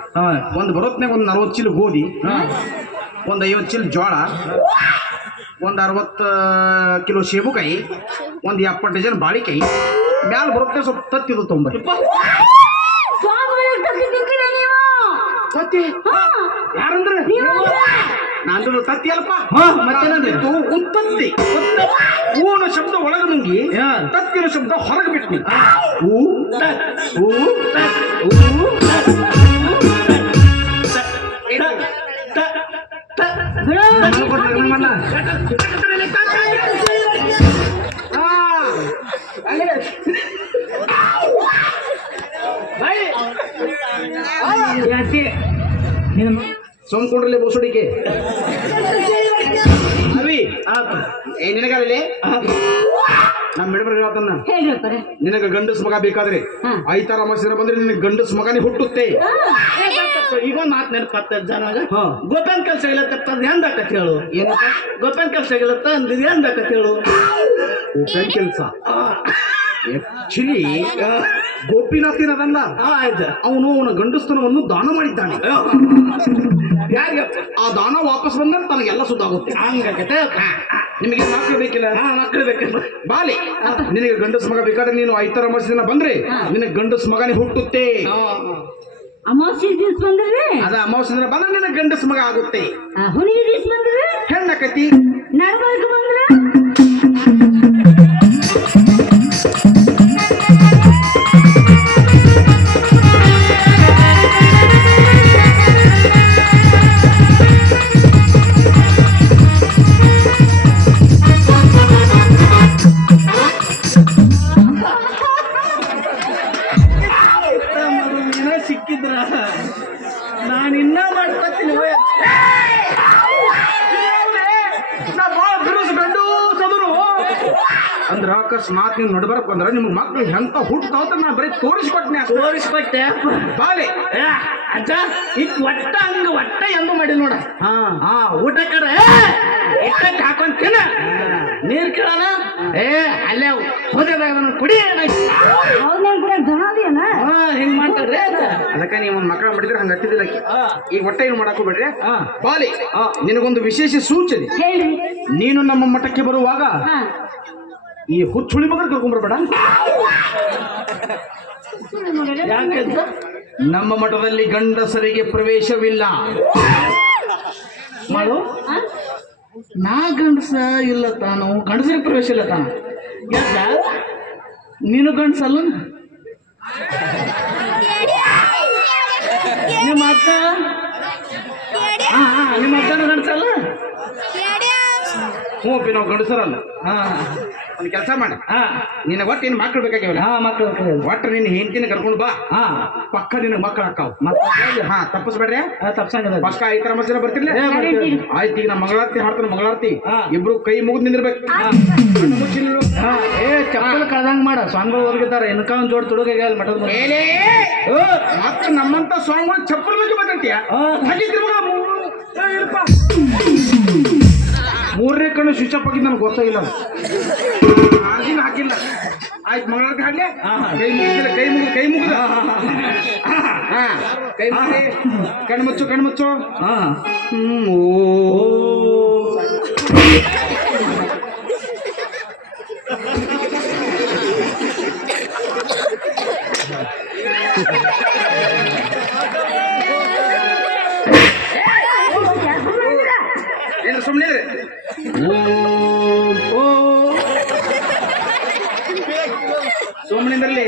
ಒಂದು ಬರೋತ್ನಾಗ ಒಂದು 40 ಚೀಲ ಗೋಧಿ ಒಂದು 50 ಚೀಲ ಜೋಳ ಒಂದು 60 ಕಿಲೋ ಸೇಬುಕಾಯಿ ಒಂದು 70 ಡಜನ್ ಬಾಳಿಕಾಯಿ ಮ್ಯಾಲ ಬರುತ್ತೆ ಸ್ವಲ್ಪ ತತ್ತಿದು ತೊಂಬರಿ ಸ್ವಾಮಿಗಳಿಗೆ ತತ್ತಿ ತಿಂತೀರ ನೀವು ತತ್ತಿ ಹಾ. ಯಾರಂದ್ರೆ ನೀವು ನಂದು ತತ್ತಿ ಅಲ್ಪ ಮತ್ತೇನಂದ್ರೆ ಉತ್ತತ್ತಿ ಹೂನ ಶಬ್ದ ಒಳಗ ನುಂಗಿ ತತ್ತಿನ ಶಬ್ದ ಹೊರಗೆ ಬಿಟ್ಟು ಹೂ ಹೂ ಸೋಮ್ಕೊಂಡ್ರಲ್ಲಿ ಬೋಸಡಿಕೆ ಅವಿ ಏ ನಿನಗಲ್ಲಿ ನಮ್ಮ ಮೇಡಮ್ ಹೇಳ್ತಾನ ಹೇಳ್ರಿ ನಿನಗ ಗಂಡಸ್ ಮಗ ಬೇಕಾದ್ರೆ ಐತಾರ ಅಮಾಸ್ಯೆ ಬಂದ್ರೆ ನಿನಗೆ ಗಂಡಸ್ ಮಗನೇ ಹುಟ್ಟುತ್ತೆ ಈಗ ಒಂದು ಮಾತು ನೆನಪತ್ತ ಜನ ಗೊತ್ತನ್ ಕೆಲಸ ಇಲ್ಲತ್ತ ಹೆಂದಾಕತ್ ಹೇಳು ಏನಪ್ಪ ಗೊತ್ತನ್ ಕೆಲಸ ಇಲ್ಲತ್ತ ಹೆಂದಾಕತ್ ಹೇಳು ಉಪೇನ್ ಕೆಲ್ಸ ಆಕ್ಚುಲಿ ಗೋಪಿನಾಥ್ ಏನದಲ್ಲ ಆಯ್ತು ಅವನ ಗಂಡಸ್ತನವನ್ನು ದಾನ ಮಾಡಿದ್ದಾನೆ ಯಾರಿಗೆ ಆ ದಾನ ವಾಪಸ್ ಬಂದ್ರೆ ತನಗೆಲ್ಲ ಸುದ್ದಾಗುತ್ತೆ ಹಂಗಾಗತ್ತೆ ನಿಮಗೆ ಮಕ್ಕಳು ಬೇಕಿಲ್ಲ ಮಕ್ಕಳು ಬೇಕಲ್ಲ ಬಾಲಿ ನಿನಗೆ ಗಂಡಸ್ ಮಗ ಬೇಕಾದ್ರೆ ನೀನು ಐತರ ಅಮಾಸ್ಯೆ ದಿನ ಬಂದ್ರೆ ನಿನಗೆ ಗಂಡಸ್ ಮಗನೇ ಹುಟ್ಟುತ್ತೆ ಅಮಾವಾಸ್ಯೆ ದಿವಸ ಬಂದ್ರಿ ಅದ ಅಮಾವಾಸ್ಯೆ ದಿನ ಬಂದ್ರೆ ನಿನಗೆ ಗಂಡಸ್ ಮಗ ಆಗುತ್ತೆ ಹುಣಿಗೆ ದಿವಸ ಬಂದ್ರಿ ಹೆಣ್ಣಕತಿ ನಡಬಾರ್ಕ ಬಂದ್ರ ಸಿಕ್ಕಿದ್ರ ನಾನು ಇನ್ನ ಮಾಡ್ಕೊತೀನಿ ಅಂದ್ರ ಅಕಸ್ಮಾತ್ ನೀವು ನಡ್ಬರಕ್ ಬಂದ್ರ ನಿಮ್ಗೆ ಮಕ್ಳು ಹೆಂತ ಹುಟ್ತಾವ ನಾ ಬರೀ ತೋರಿಸ್ಕೊಟ್ನೆ ತೋರಿಸ್ಕೊಟ್ಟೆ ಬಾಲಿ ಅಜ್ಜ ಇಟ್ ಒಟ್ಟ ಎಂದು ಮಾಡಿ ನೋಡ ಊಟ ಕಡೆ ಇಟ್ಟಕ್ಕೆ ಹಾಕೊಂಡ್ ತಿನ್ನ ನೀರ್ ಕೇಳೋಣ ಅಲ್ಲೇ ಹೋದಾಗ ಕುಡಿ ಅವ್ನ ಕೂಡ ದನದೇನ ಹಿಂಗ್ ಮಾಡ್ತಾರ್ರಿ ಅದಕ್ಕೆ ನೀವು ಒಂದು ಮಕ್ಕಳ ಮಾಡಿದ್ರೆ ಹಂಗ ಹತ್ತಿದಿಲ್ಲ ಈಗ ಹೊಟ್ಟೆ ಏನು ಮಾಡಕ್ ಹೋಗ್ಬೇಡ್ರಿ ಬಾಲಿ ನಿನಗೊಂದು ವಿಶೇಷ ಸೂಚನೆ ಹೇಳ್ರಿ ನೀನು ನಮ್ಮ ಮಠಕ್ಕೆ ಬರುವಾಗ ಹಾ ಈ ಹುಚ್ಚುಳಿ ಮಗನ ಕರ್ಕೊಂಡ್ಬರ್ಬೇಡ ಯಾಕಂತ ನಮ್ಮ ಮಠದಲ್ಲಿ ಗಂಡಸರಿಗೆ ಪ್ರವೇಶವಿಲ್ಲ ಮಾಡು ನಾ ಗಂಡಸ ಇಲ್ಲ ತಾನು ಗಂಡಸರಿಗೆ ಪ್ರವೇಶ ಇಲ್ಲ ತಾನು ಯಾಕ ನೀನು ಗಂಡಸಲ್ಲ ನಿಮ್ಮ ಅಕ್ಕ ನಿಮ್ಮ ಅಕ್ಕನ ಗಂಡಸಲ್ಲ ಹ್ಞೂ ಅಪ್ಪಿ ನಾವು ಗಂಡಸರಲ್ಲ ಒಂದು ಕೆಲಸ ಮಾಡ ನಿನ್ನ ಒಟ್ಟು ನಿನ್ನ ಮಕ್ಕಳು ಬೇಕಾಗ್ಯಾವಲ್ಲ ಮಕ್ಕಳು ಒಟ್ಟು ನಿನ್ನ ಹೆಂಡತಿನ ಕರ್ಕೊಂಡು ಬಾ ಪಕ್ಕ ನಿನಗೆ ಮಕ್ಕಳು ಹಾಕಾವ್ ತಪ್ಪಿಸ್ಬೇಡ್ರಿ ತಪ್ಸಂಗದ ಪಕ್ಕ ಐತರ ಮಸ್ತಿನ ಬರ್ತಿರ್ಲಿ ಆಯ್ತು ಈಗ ನಾ ಮಂಗಳಾರತಿ ಹಾಡ್ತಾನೆ ಮಂಗಳಾರತಿ ಇಬ್ರು ಕೈ ಮುಗಿದ್ ನಿಂದಿರ್ಬೇಕು ಚಪ್ಪಲ್ ಕಳ್ದಂಗ್ ಮಾಡ ಸ್ವಾಮಿಗಳು ಹೋಗಿದ್ದಾರೆ ಇನ್ಕ ಒಂದ್ ಜೋಡ್ ತುಡುಗ ಮಠದ ಮತ್ತೆ ನಮ್ಮಂತ ಸ್ವಾಮಿಗಳು ಚಪ್ಪಲ್ ಬಗ್ಗೆ ಮಾತಾಡ್ತೀಯ ಮೂರನೇ ಕಣ್ಣು ಸ್ವಿಚ್ ಅಪ್ ಆಗಿದ್ದು ನನಗೆ ಗೊತ್ತಾಗಿಲ್ಲ ಆಗಿನ ಹಾಕಿಲ್ಲ ಆಯ್ತು ಮಂಗಳಾರತಿ ಹಾಡ್ಲೆ ಕೈ ಮುಗಿದ ಕೈ ಮುಗಿದ ಕೈ ಮಾಡಿ ಕಣ್ಮುಚ್ಚು ಕಣ್ಮುಚ್ಚು ಏನು ಸುಮ್ಮನೆ ಸುಮ್ಮನಿಂದರಲ್ಲಿ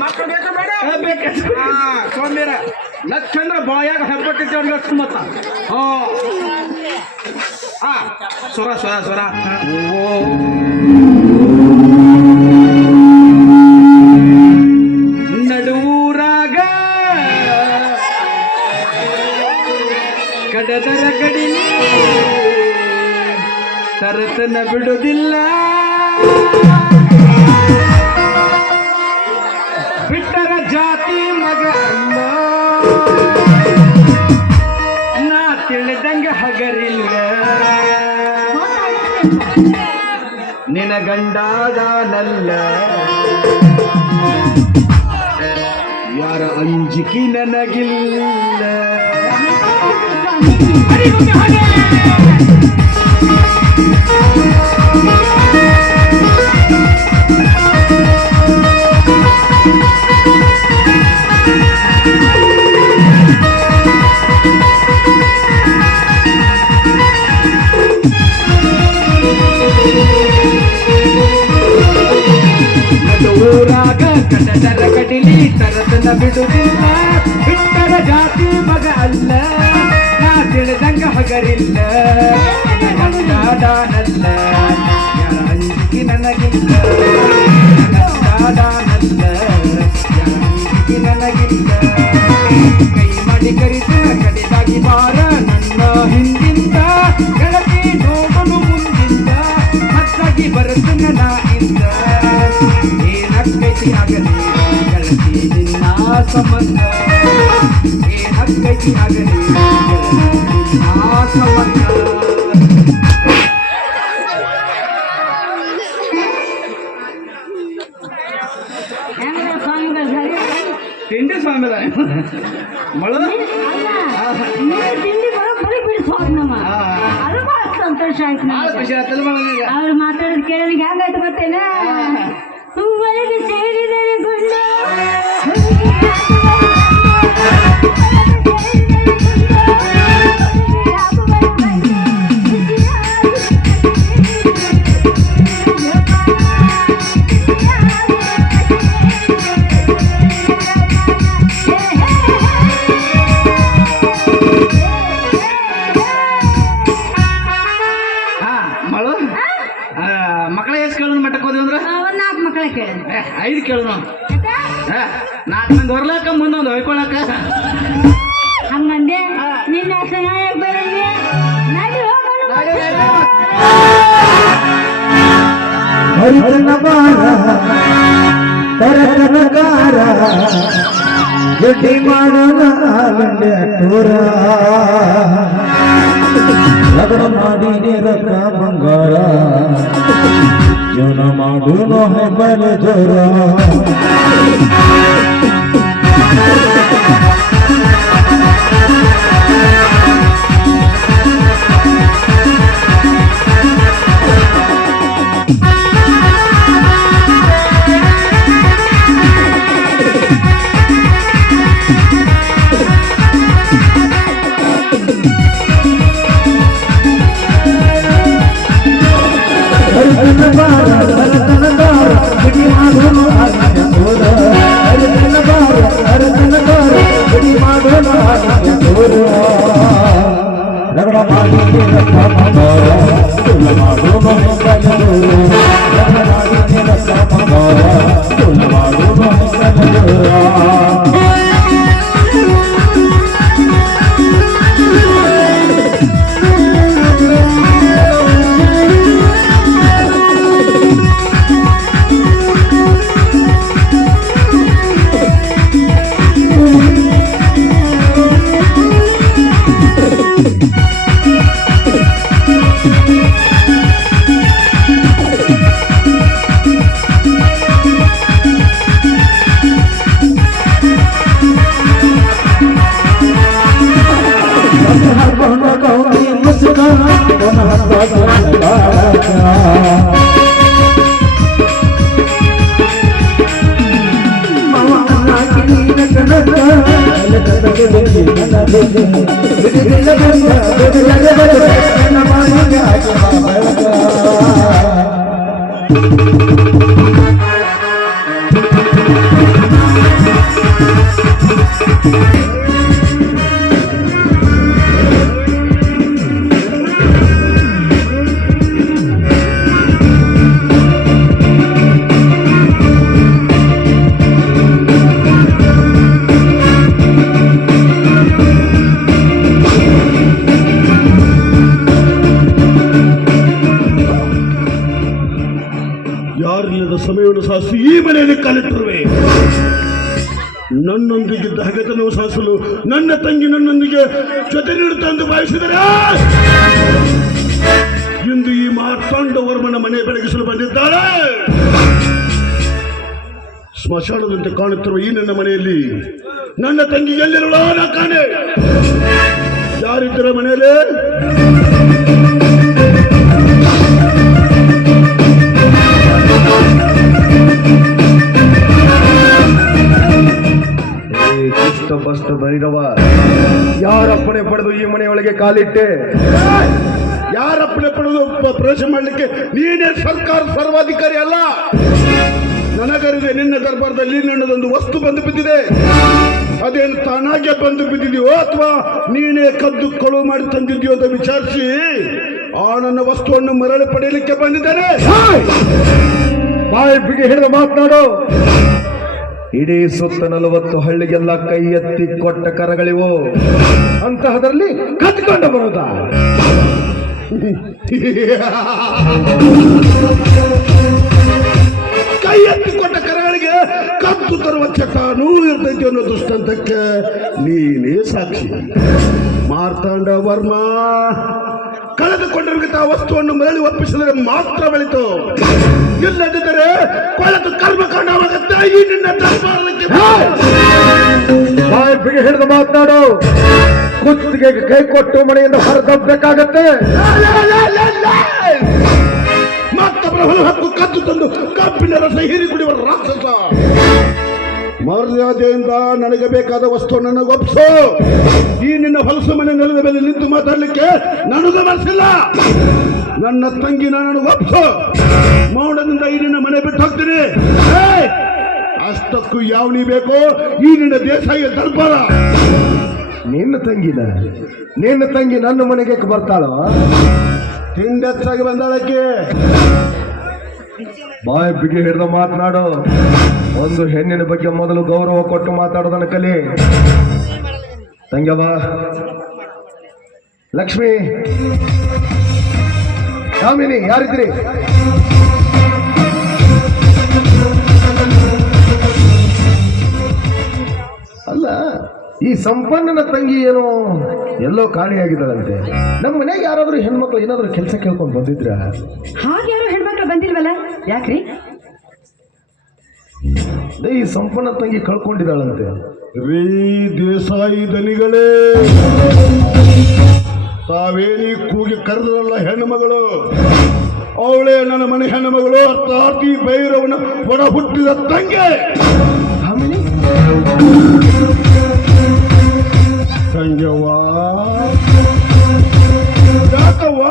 ಮಕ್ಕಳು ಬೇಕಾ ಬೇಡ ಸೋಮ್ಯರ ಲಕ್ಷಂದ್ರ ಬಾಯಾಗ ಹೆಬ್ಬಟ್ಟಿದ್ದೆ ಅವ್ರಿಗೆ ಅಷ್ಟು ಮತ್ತ ಸ್ವರ ಸ್ವರ ಸ್ವರ ನಡುವೂರಾಗ ಕಡದರ ಕಡಿಲಿ ತರತನ ಬಿಡುವುದಿಲ್ಲ ಬಿಟ್ಟರ ಜಾತಿ ಮಗ ಅಲ್ಲ ನಾ ತಿಳಿದಂಗ ಹಗರಿಲ್ಲ ನಿನ ಗಂಡಾದಾನಲ್ಲ ಯಾರ ಅಂಜಿಕೆ ನನಗಿಲ್ಲ ಊರಾಗ ಕಟದರ ಕಡಿಲಿ ತರತನ ಬಿಡುವುದಿಲ್ಲ ಬಿಟ್ಟರ ಜಾತಿ ಮಗ ಅಲ್ಲ ನಾ ತಿಳಿದಂಗ ಹಗರಿಲ್ಲ ಗಂಡಾಡಾನಲ್ಲ ಯಾರ ಅಂಜಿಕೆ ನನಗಿಲ್ಲ ಗಂಡಾಡಾನಲ್ಲ ಯಾರ ಅಂಜಿಕೆ ನನಗಿಲ್ಲ ಕೈ ಮಾಡಿ ಕರಿತನ ಕಡಿದಾಗಿ ಬಾರ ನನ್ನ ಹಿಂದಿಂದ ಗೆಳತಿ ನೋಡಲು ಮುಂದಿಂದ ಮತ್ತಾಗಿ ಬರುತ್ತನ ನಾ ಇಂದ ಏನಕ್ಕೈತಿ ಆಗಲಿ ಗೆಳತಿ ನಿನ್ನ ಸಂಬಂಧ ಏನಕ್ಕೈತಿ ಆಗಲಿ ಗೆಳತಿ ನಿನ್ನ ಸಂಬಂಧ ಹೆಂಗ ಸ್ವಾಮಿಗಳು ಸರಿ ತಿಂಡಿ ಸ್ವಾಮಿ ಮಳ ಅಲ್ಲ ನೀವು ತಿಂಡಿ ಬರೋಬ್ಬರಿ ಬಿಡಿಸ್ಬೋದು ನಮ್ಮ ಅದು ಬಹಳ ಸಂತೋಷ ಆಯ್ತು ಭಾಳ ನಮ್ಗೆ. ಖುಷಿ ಆತಲ್ಲ ಮಗಳಿಗೆ ಅವ್ರು ಮಾತಾಡೋದು ಕೇಳಲಿಕ್ಕೆ ಹೆಂಗಾಯ್ತು ಗೊತ್ತೇನ ಒಳಗೆ ಸೇರಿದರೆ ಗುಂಡ ಹಾ ಮಳು ಮಕ್ಕಳ ಎಷ್ಟು ಕೇಳೋದು ಮಟ್ಟಕ್ಕೆ ಹೋದ್ವಿ ಅಂದ್ರೆ ಒಂದ್ ನಾಲ್ಕು ಮಕ್ಕಳ ಕೇಳಿ 5 ಕೇಳೋದು 4 ಮಂದಿ ಹೊರ್ಲಾಕ ಮುಂದೊಂದು ಹೊಯ್ಕೊಳಕ ಹಂಗಂದೆ ನಿನ್ನ ಹೆಸರು ಬರಲಿ ನಡಿ ಹೋಗೋಣ ಹರಿತನ ಬಾರ ತರತನಕಾರ ಗಟ್ಟಿ ಮಾಡೋಣ ಗಂಡೆ ಟೂರ ಲಗ್ನ ಮಾಡಿ ರೊಕ್ಕ ಬಂಗಾರ ಜೀವನ ಮಾಡೋಣ ಹೆಬ್ಬಲ ಜೋರ ಹರಿತನ ಬಾರ ತರತನಕಾರ ಗಟ್ಟಿ ಮಾಡೋಣ ಗಂಡೆ ಟೂರ ಹರಿತನ ಬಾರ ತರತನಕಾರ ಗಟ್ಟಿ ಮಾಡೋಣ ಗಂಡೆ ಟೂರ ರಗಡ ಮಾಡಿ ರೊಕ್ಕ ಬಂಗಾರ ತುಲ ಮಾಡೋಣ ಹೆಬ್ಬಲ ಜೋರ ರಗಡ ಮಾಡಿ ರೊಕ್ಕ ಬಂಗಾರ ತುಲ ಮಾಡೋಣ ಹೆಬ್ಬಲ ಜೋರ ಈ ಮನೆಯಲ್ಲಿ ಕಾಲಿಟ್ಟಿರುವೆ. ನನ್ನೊಂದಿಗಿದ್ದ ಹಗೆತನವು ಸಾಸಲು ನನ್ನ ತಂಗಿ ನನ್ನೊಂದಿಗೆ ಜೊತೆ ನೀಡುತ್ತಾ ಎಂದು ಭಾವಿಸಿದರೆ ಇಂದು ಈ ಮಾರ್ತಾಂಡವರ್ಮನ ಮನೆ ಬೆಳಗಿಸಲು ಬಂದಿದ್ದಾಳೆ. ಸ್ಮಶಾನದಂತೆ ಕಾಣುತ್ತಿರುವ ಈ ನನ್ನ ಮನೆಯಲ್ಲಿ ನನ್ನ ತಂಗಿ ಎಲ್ಲಿರುವಳೋ ನಾ ಕಾಣೆ. ಯಾರಿದ್ದರ ಮನೆಯಲ್ಲಿ? ಫಸ್ಟ್ ಬೈರವ, ಯಾರಪ್ಪಣೆ ಪಡೆದು ಈ ಮನೆಯೊಳಗೆ ಕಾಲಿಟ್ಟೆ? ಯಾರಪ್ಪಣೆ ಪಡೆದು ಪ್ರವೇಶ ಮಾಡಲಿಕ್ಕೆ? ನೀನೇ ಸರ್ಕಾರ ಸರ್ವಾಧಿಕಾರಿ ಅಲ್ಲ. ನನಗರಿದೆ ನಿನ್ನ ದರ್ಬಾರದಲ್ಲಿ ನನ್ನದೊಂದು ವಸ್ತು ಬಂದು ಬಿದ್ದಿದೆ. ಅದೇನು ತಾನಾಗೆ ಬಂದು ಬಿದ್ದಿದೆಯೋ ಅಥವಾ ನೀನೇ ಕದ್ದು ಕಳುವು ಮಾಡಿ ತಂದಿದ್ಯೋ ಅಂತ ವಿಚಾರಿಸಿ ಆ ನನ್ನ ವಸ್ತುವನ್ನು ಮರಳಿ ಪಡೆಯಲಿಕ್ಕೆ ಬಂದಿದ್ದೇನೆ. ಬಾಯಿ ಬಿಗಿ ಹಿಡಿದು ಮಾತನಾಡು. ಇಡೀ ಸುತ್ತ 40 ಹಳ್ಳಿಗೆಲ್ಲ ಕೈ ಎತ್ತಿ ಕೊಟ್ಟ ಕರಗಳಿವು, ಅಂತಹದರಲ್ಲಿ ಕತ್ಕೊಂಡು ಬರುವುದಾ? ಕೈ ಎತ್ತಿ ಕೊಟ್ಟ ಕರಗಳಿಗೆ ಕತ್ತು ತರುವ ಚಟಾನೂ ಇರ್ತೈತಿ ಅನ್ನೋ ದೃಷ್ಟಾಂತಕ್ಕೆ ನೀನೇ ಸಾಕ್ಷಿ. ಮಾರ್ತಾಂಡ ವರ್ಮ ಕಳೆದುಕೊಂಡಿರುವಂತ ವಸ್ತುವನ್ನು ಮರಳಿ ಒಪ್ಪಿಸಿದರೆ ಮಾತ್ರ ಬೆಳಿತು, ಇಲ್ಲದಿದ್ದರೆ ಕೊಳೆತು ಕರ್ಮಕಾಂಡವಾಗುತ್ತೆ. ಈ ನಿನ್ನ ದರ್ಬಾರಕ್ಕೆ ಬಾಯಿ ಬಿಗಿ ಹಿಡಿದು ಮಾತನಾಡು. ಕುತ್ತಿಗೆಗೆ ಕೈ ಕೊಟ್ಟು ಮನೆಯಿಂದ ಹೊರದಬ್ಬಬೇಕಾಗತ್ತೆ. ಮತ್ತೊಬ್ಬರ ಹೊಲ ಹಕ್ಕು ಕದ್ದು ತಂದು ಕಬ್ಬಿನ ರಸ ಹೀರಿ ಕುಡಿಯುವ ರಾಕ್ಷಸ. ಮರ್ಯಾದೆಯಿಂದ ನನಗೆ ಬೇಕಾದ ವಸ್ತು ನನಗೆ ಒಪ್ಪಿಸು. ಈ ನಿನ್ನ ಹೊಲಸು ಮನೆ ನೆಲದ ಮೇಲೆ ನಿಂತು ಮಾತಾಡಲಿಕ್ಕೆ ನನಗೂ ಮನಸ್ಸಿಲ್ಲ. ನನ್ನ ತಂಗಿ ನನಗೆ ಒಪ್ಪಿಸು. ಮೌನದಿಂದ ಈ ನಿನ್ನ ಮನೆ ಬಿಟ್ಟು ಹೋಗ್ತೀನಿ. ಅಷ್ಟಕ್ಕೂ ಯಾವ ನೀ ಬೇಕು? ಈ ನಿನ್ನ ದೇಸಾಯಿಯ ದರ್ಬಾರ. ನಿನ್ನ ತಂಗಿ ನನ್ನ ಮನೆಗೆ ಬರ್ತಾಳೋ? ತಿಂಡೆಚ್ಚಾಗಿ ಬಂದಾಳಕ್ಕೆ. ಬಾಯಿ ಬಿಗಿ ಹಿಡಿದು ಮಾತನಾಡು. ಒಂದು ಹೆಣ್ಣಿನ ಬಗ್ಗೆ ಮೊದಲು ಗೌರವ ಕೊಟ್ಟು ಮಾತಾಡೋದನ್ನ ಕಲಿ. ತಂಗವ್ವ, ಲಕ್ಷ್ಮಿ, ಕಾಮಿನಿ, ಯಾರಿದ್ರಿ? ಅಲ್ಲ, ಈ ಸಂಪನ್ನನ ತಂಗಿ ಏನೋ ಎಲ್ಲೋ ಕಾಣಿಯಾಗಿದ್ದಾಳಂತೆ. ನಮ್ಮ ಮನೆಗೆ ಯಾರಾದ್ರೂ ಹೆಣ್ಮಕ್ಳು ಏನಾದ್ರೂ ಕೆಲಸ ಕೇಳ್ಕೊಂಡು ಬಂದಿದ್ರ? ಹಾಗೆ ಯಾರು ಹೆಣ್ಮಕ್ಳು ಬಂದಿಲ್ವಲ್ಲ, ಯಾಕ್ರಿ? ಈ ಸಂಪನ್ನ ತಂಗಿ ಕಳ್ಕೊಂಡಿದ್ದಾಳಂತೆ. ರೀ ದೇಸಾಯಿ ದನಿಗಳೇ, ತಾವೇನಿ ಕೂಗಿ ಕರೆದ್ರಲ್ಲ ಹೆಣ್ಣು ಮಗಳು, ಅವಳೇ ನನ್ನ ಮನೆ ಹೆಣ್ಣು ಮಗಳು. ಅರ್ಥಾತ್ ಈ ಭೈರವನ ಒಡ ಹುಟ್ಟಿದ ತಂಗೆ. ತಂಗ್ಯವ್ವ, ಯಾಕವ್ವ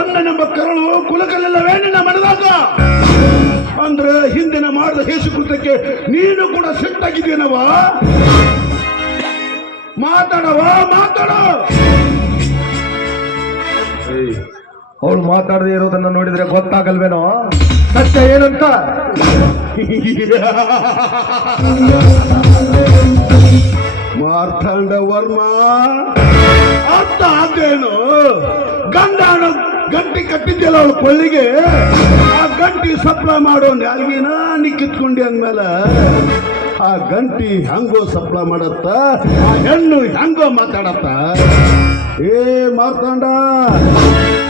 ಅಣ್ಣನೆಂಬ ಕರಳು ಕುಲಕಲೆಲ್ಲವೇ ನಿನ್ನ ಮನದಾಗ? ಅಂದ್ರೆ ಹಿಂದಿನ ಮಾಡಿದ ಹೇಸುಕೃತ್ಯಕ್ಕೆ ನೀನು ಕೂಡ ಸಿಟ್ಟಾಗಿದ್ದೀನವ? ಮಾತಾಡವ, ಮಾತಾಡ. ಅವಳು ಮಾತಾಡದೇ ಇರೋದನ್ನ ನೋಡಿದ್ರೆ ಗೊತ್ತಾಗಲ್ವೇನೋ ಸತ್ಯ ಏನಂತ? ಮಾರ್ತಾಂಡ ವರ್ಮ, ಅರ್ಥ ಆದೇನು? ಗಂಟಿ ಕಟ್ಟಿದ್ಯಲ್ಲ ಅವಳು ಕೊಳ್ಳಿಗೆ, ಆ ಗಂಟಿ ಸಪ್ಲೈ ಮಾಡೋ ಯಾರಿಗೇನ ನೀ ಕಿತ್ಕೊಂಡಿ ಅಂದ್ಮೇಲೆ ಆ ಗಂಟಿ ಹೆಂಗೋ ಸಪ್ಲೈ ಮಾಡತ್ತ, ಆ ಹೆಣ್ಣು ಹೆಂಗೋ ಮಾತಾಡತ್ತ. ಏ ಮಾರ್ತಾಂಡ,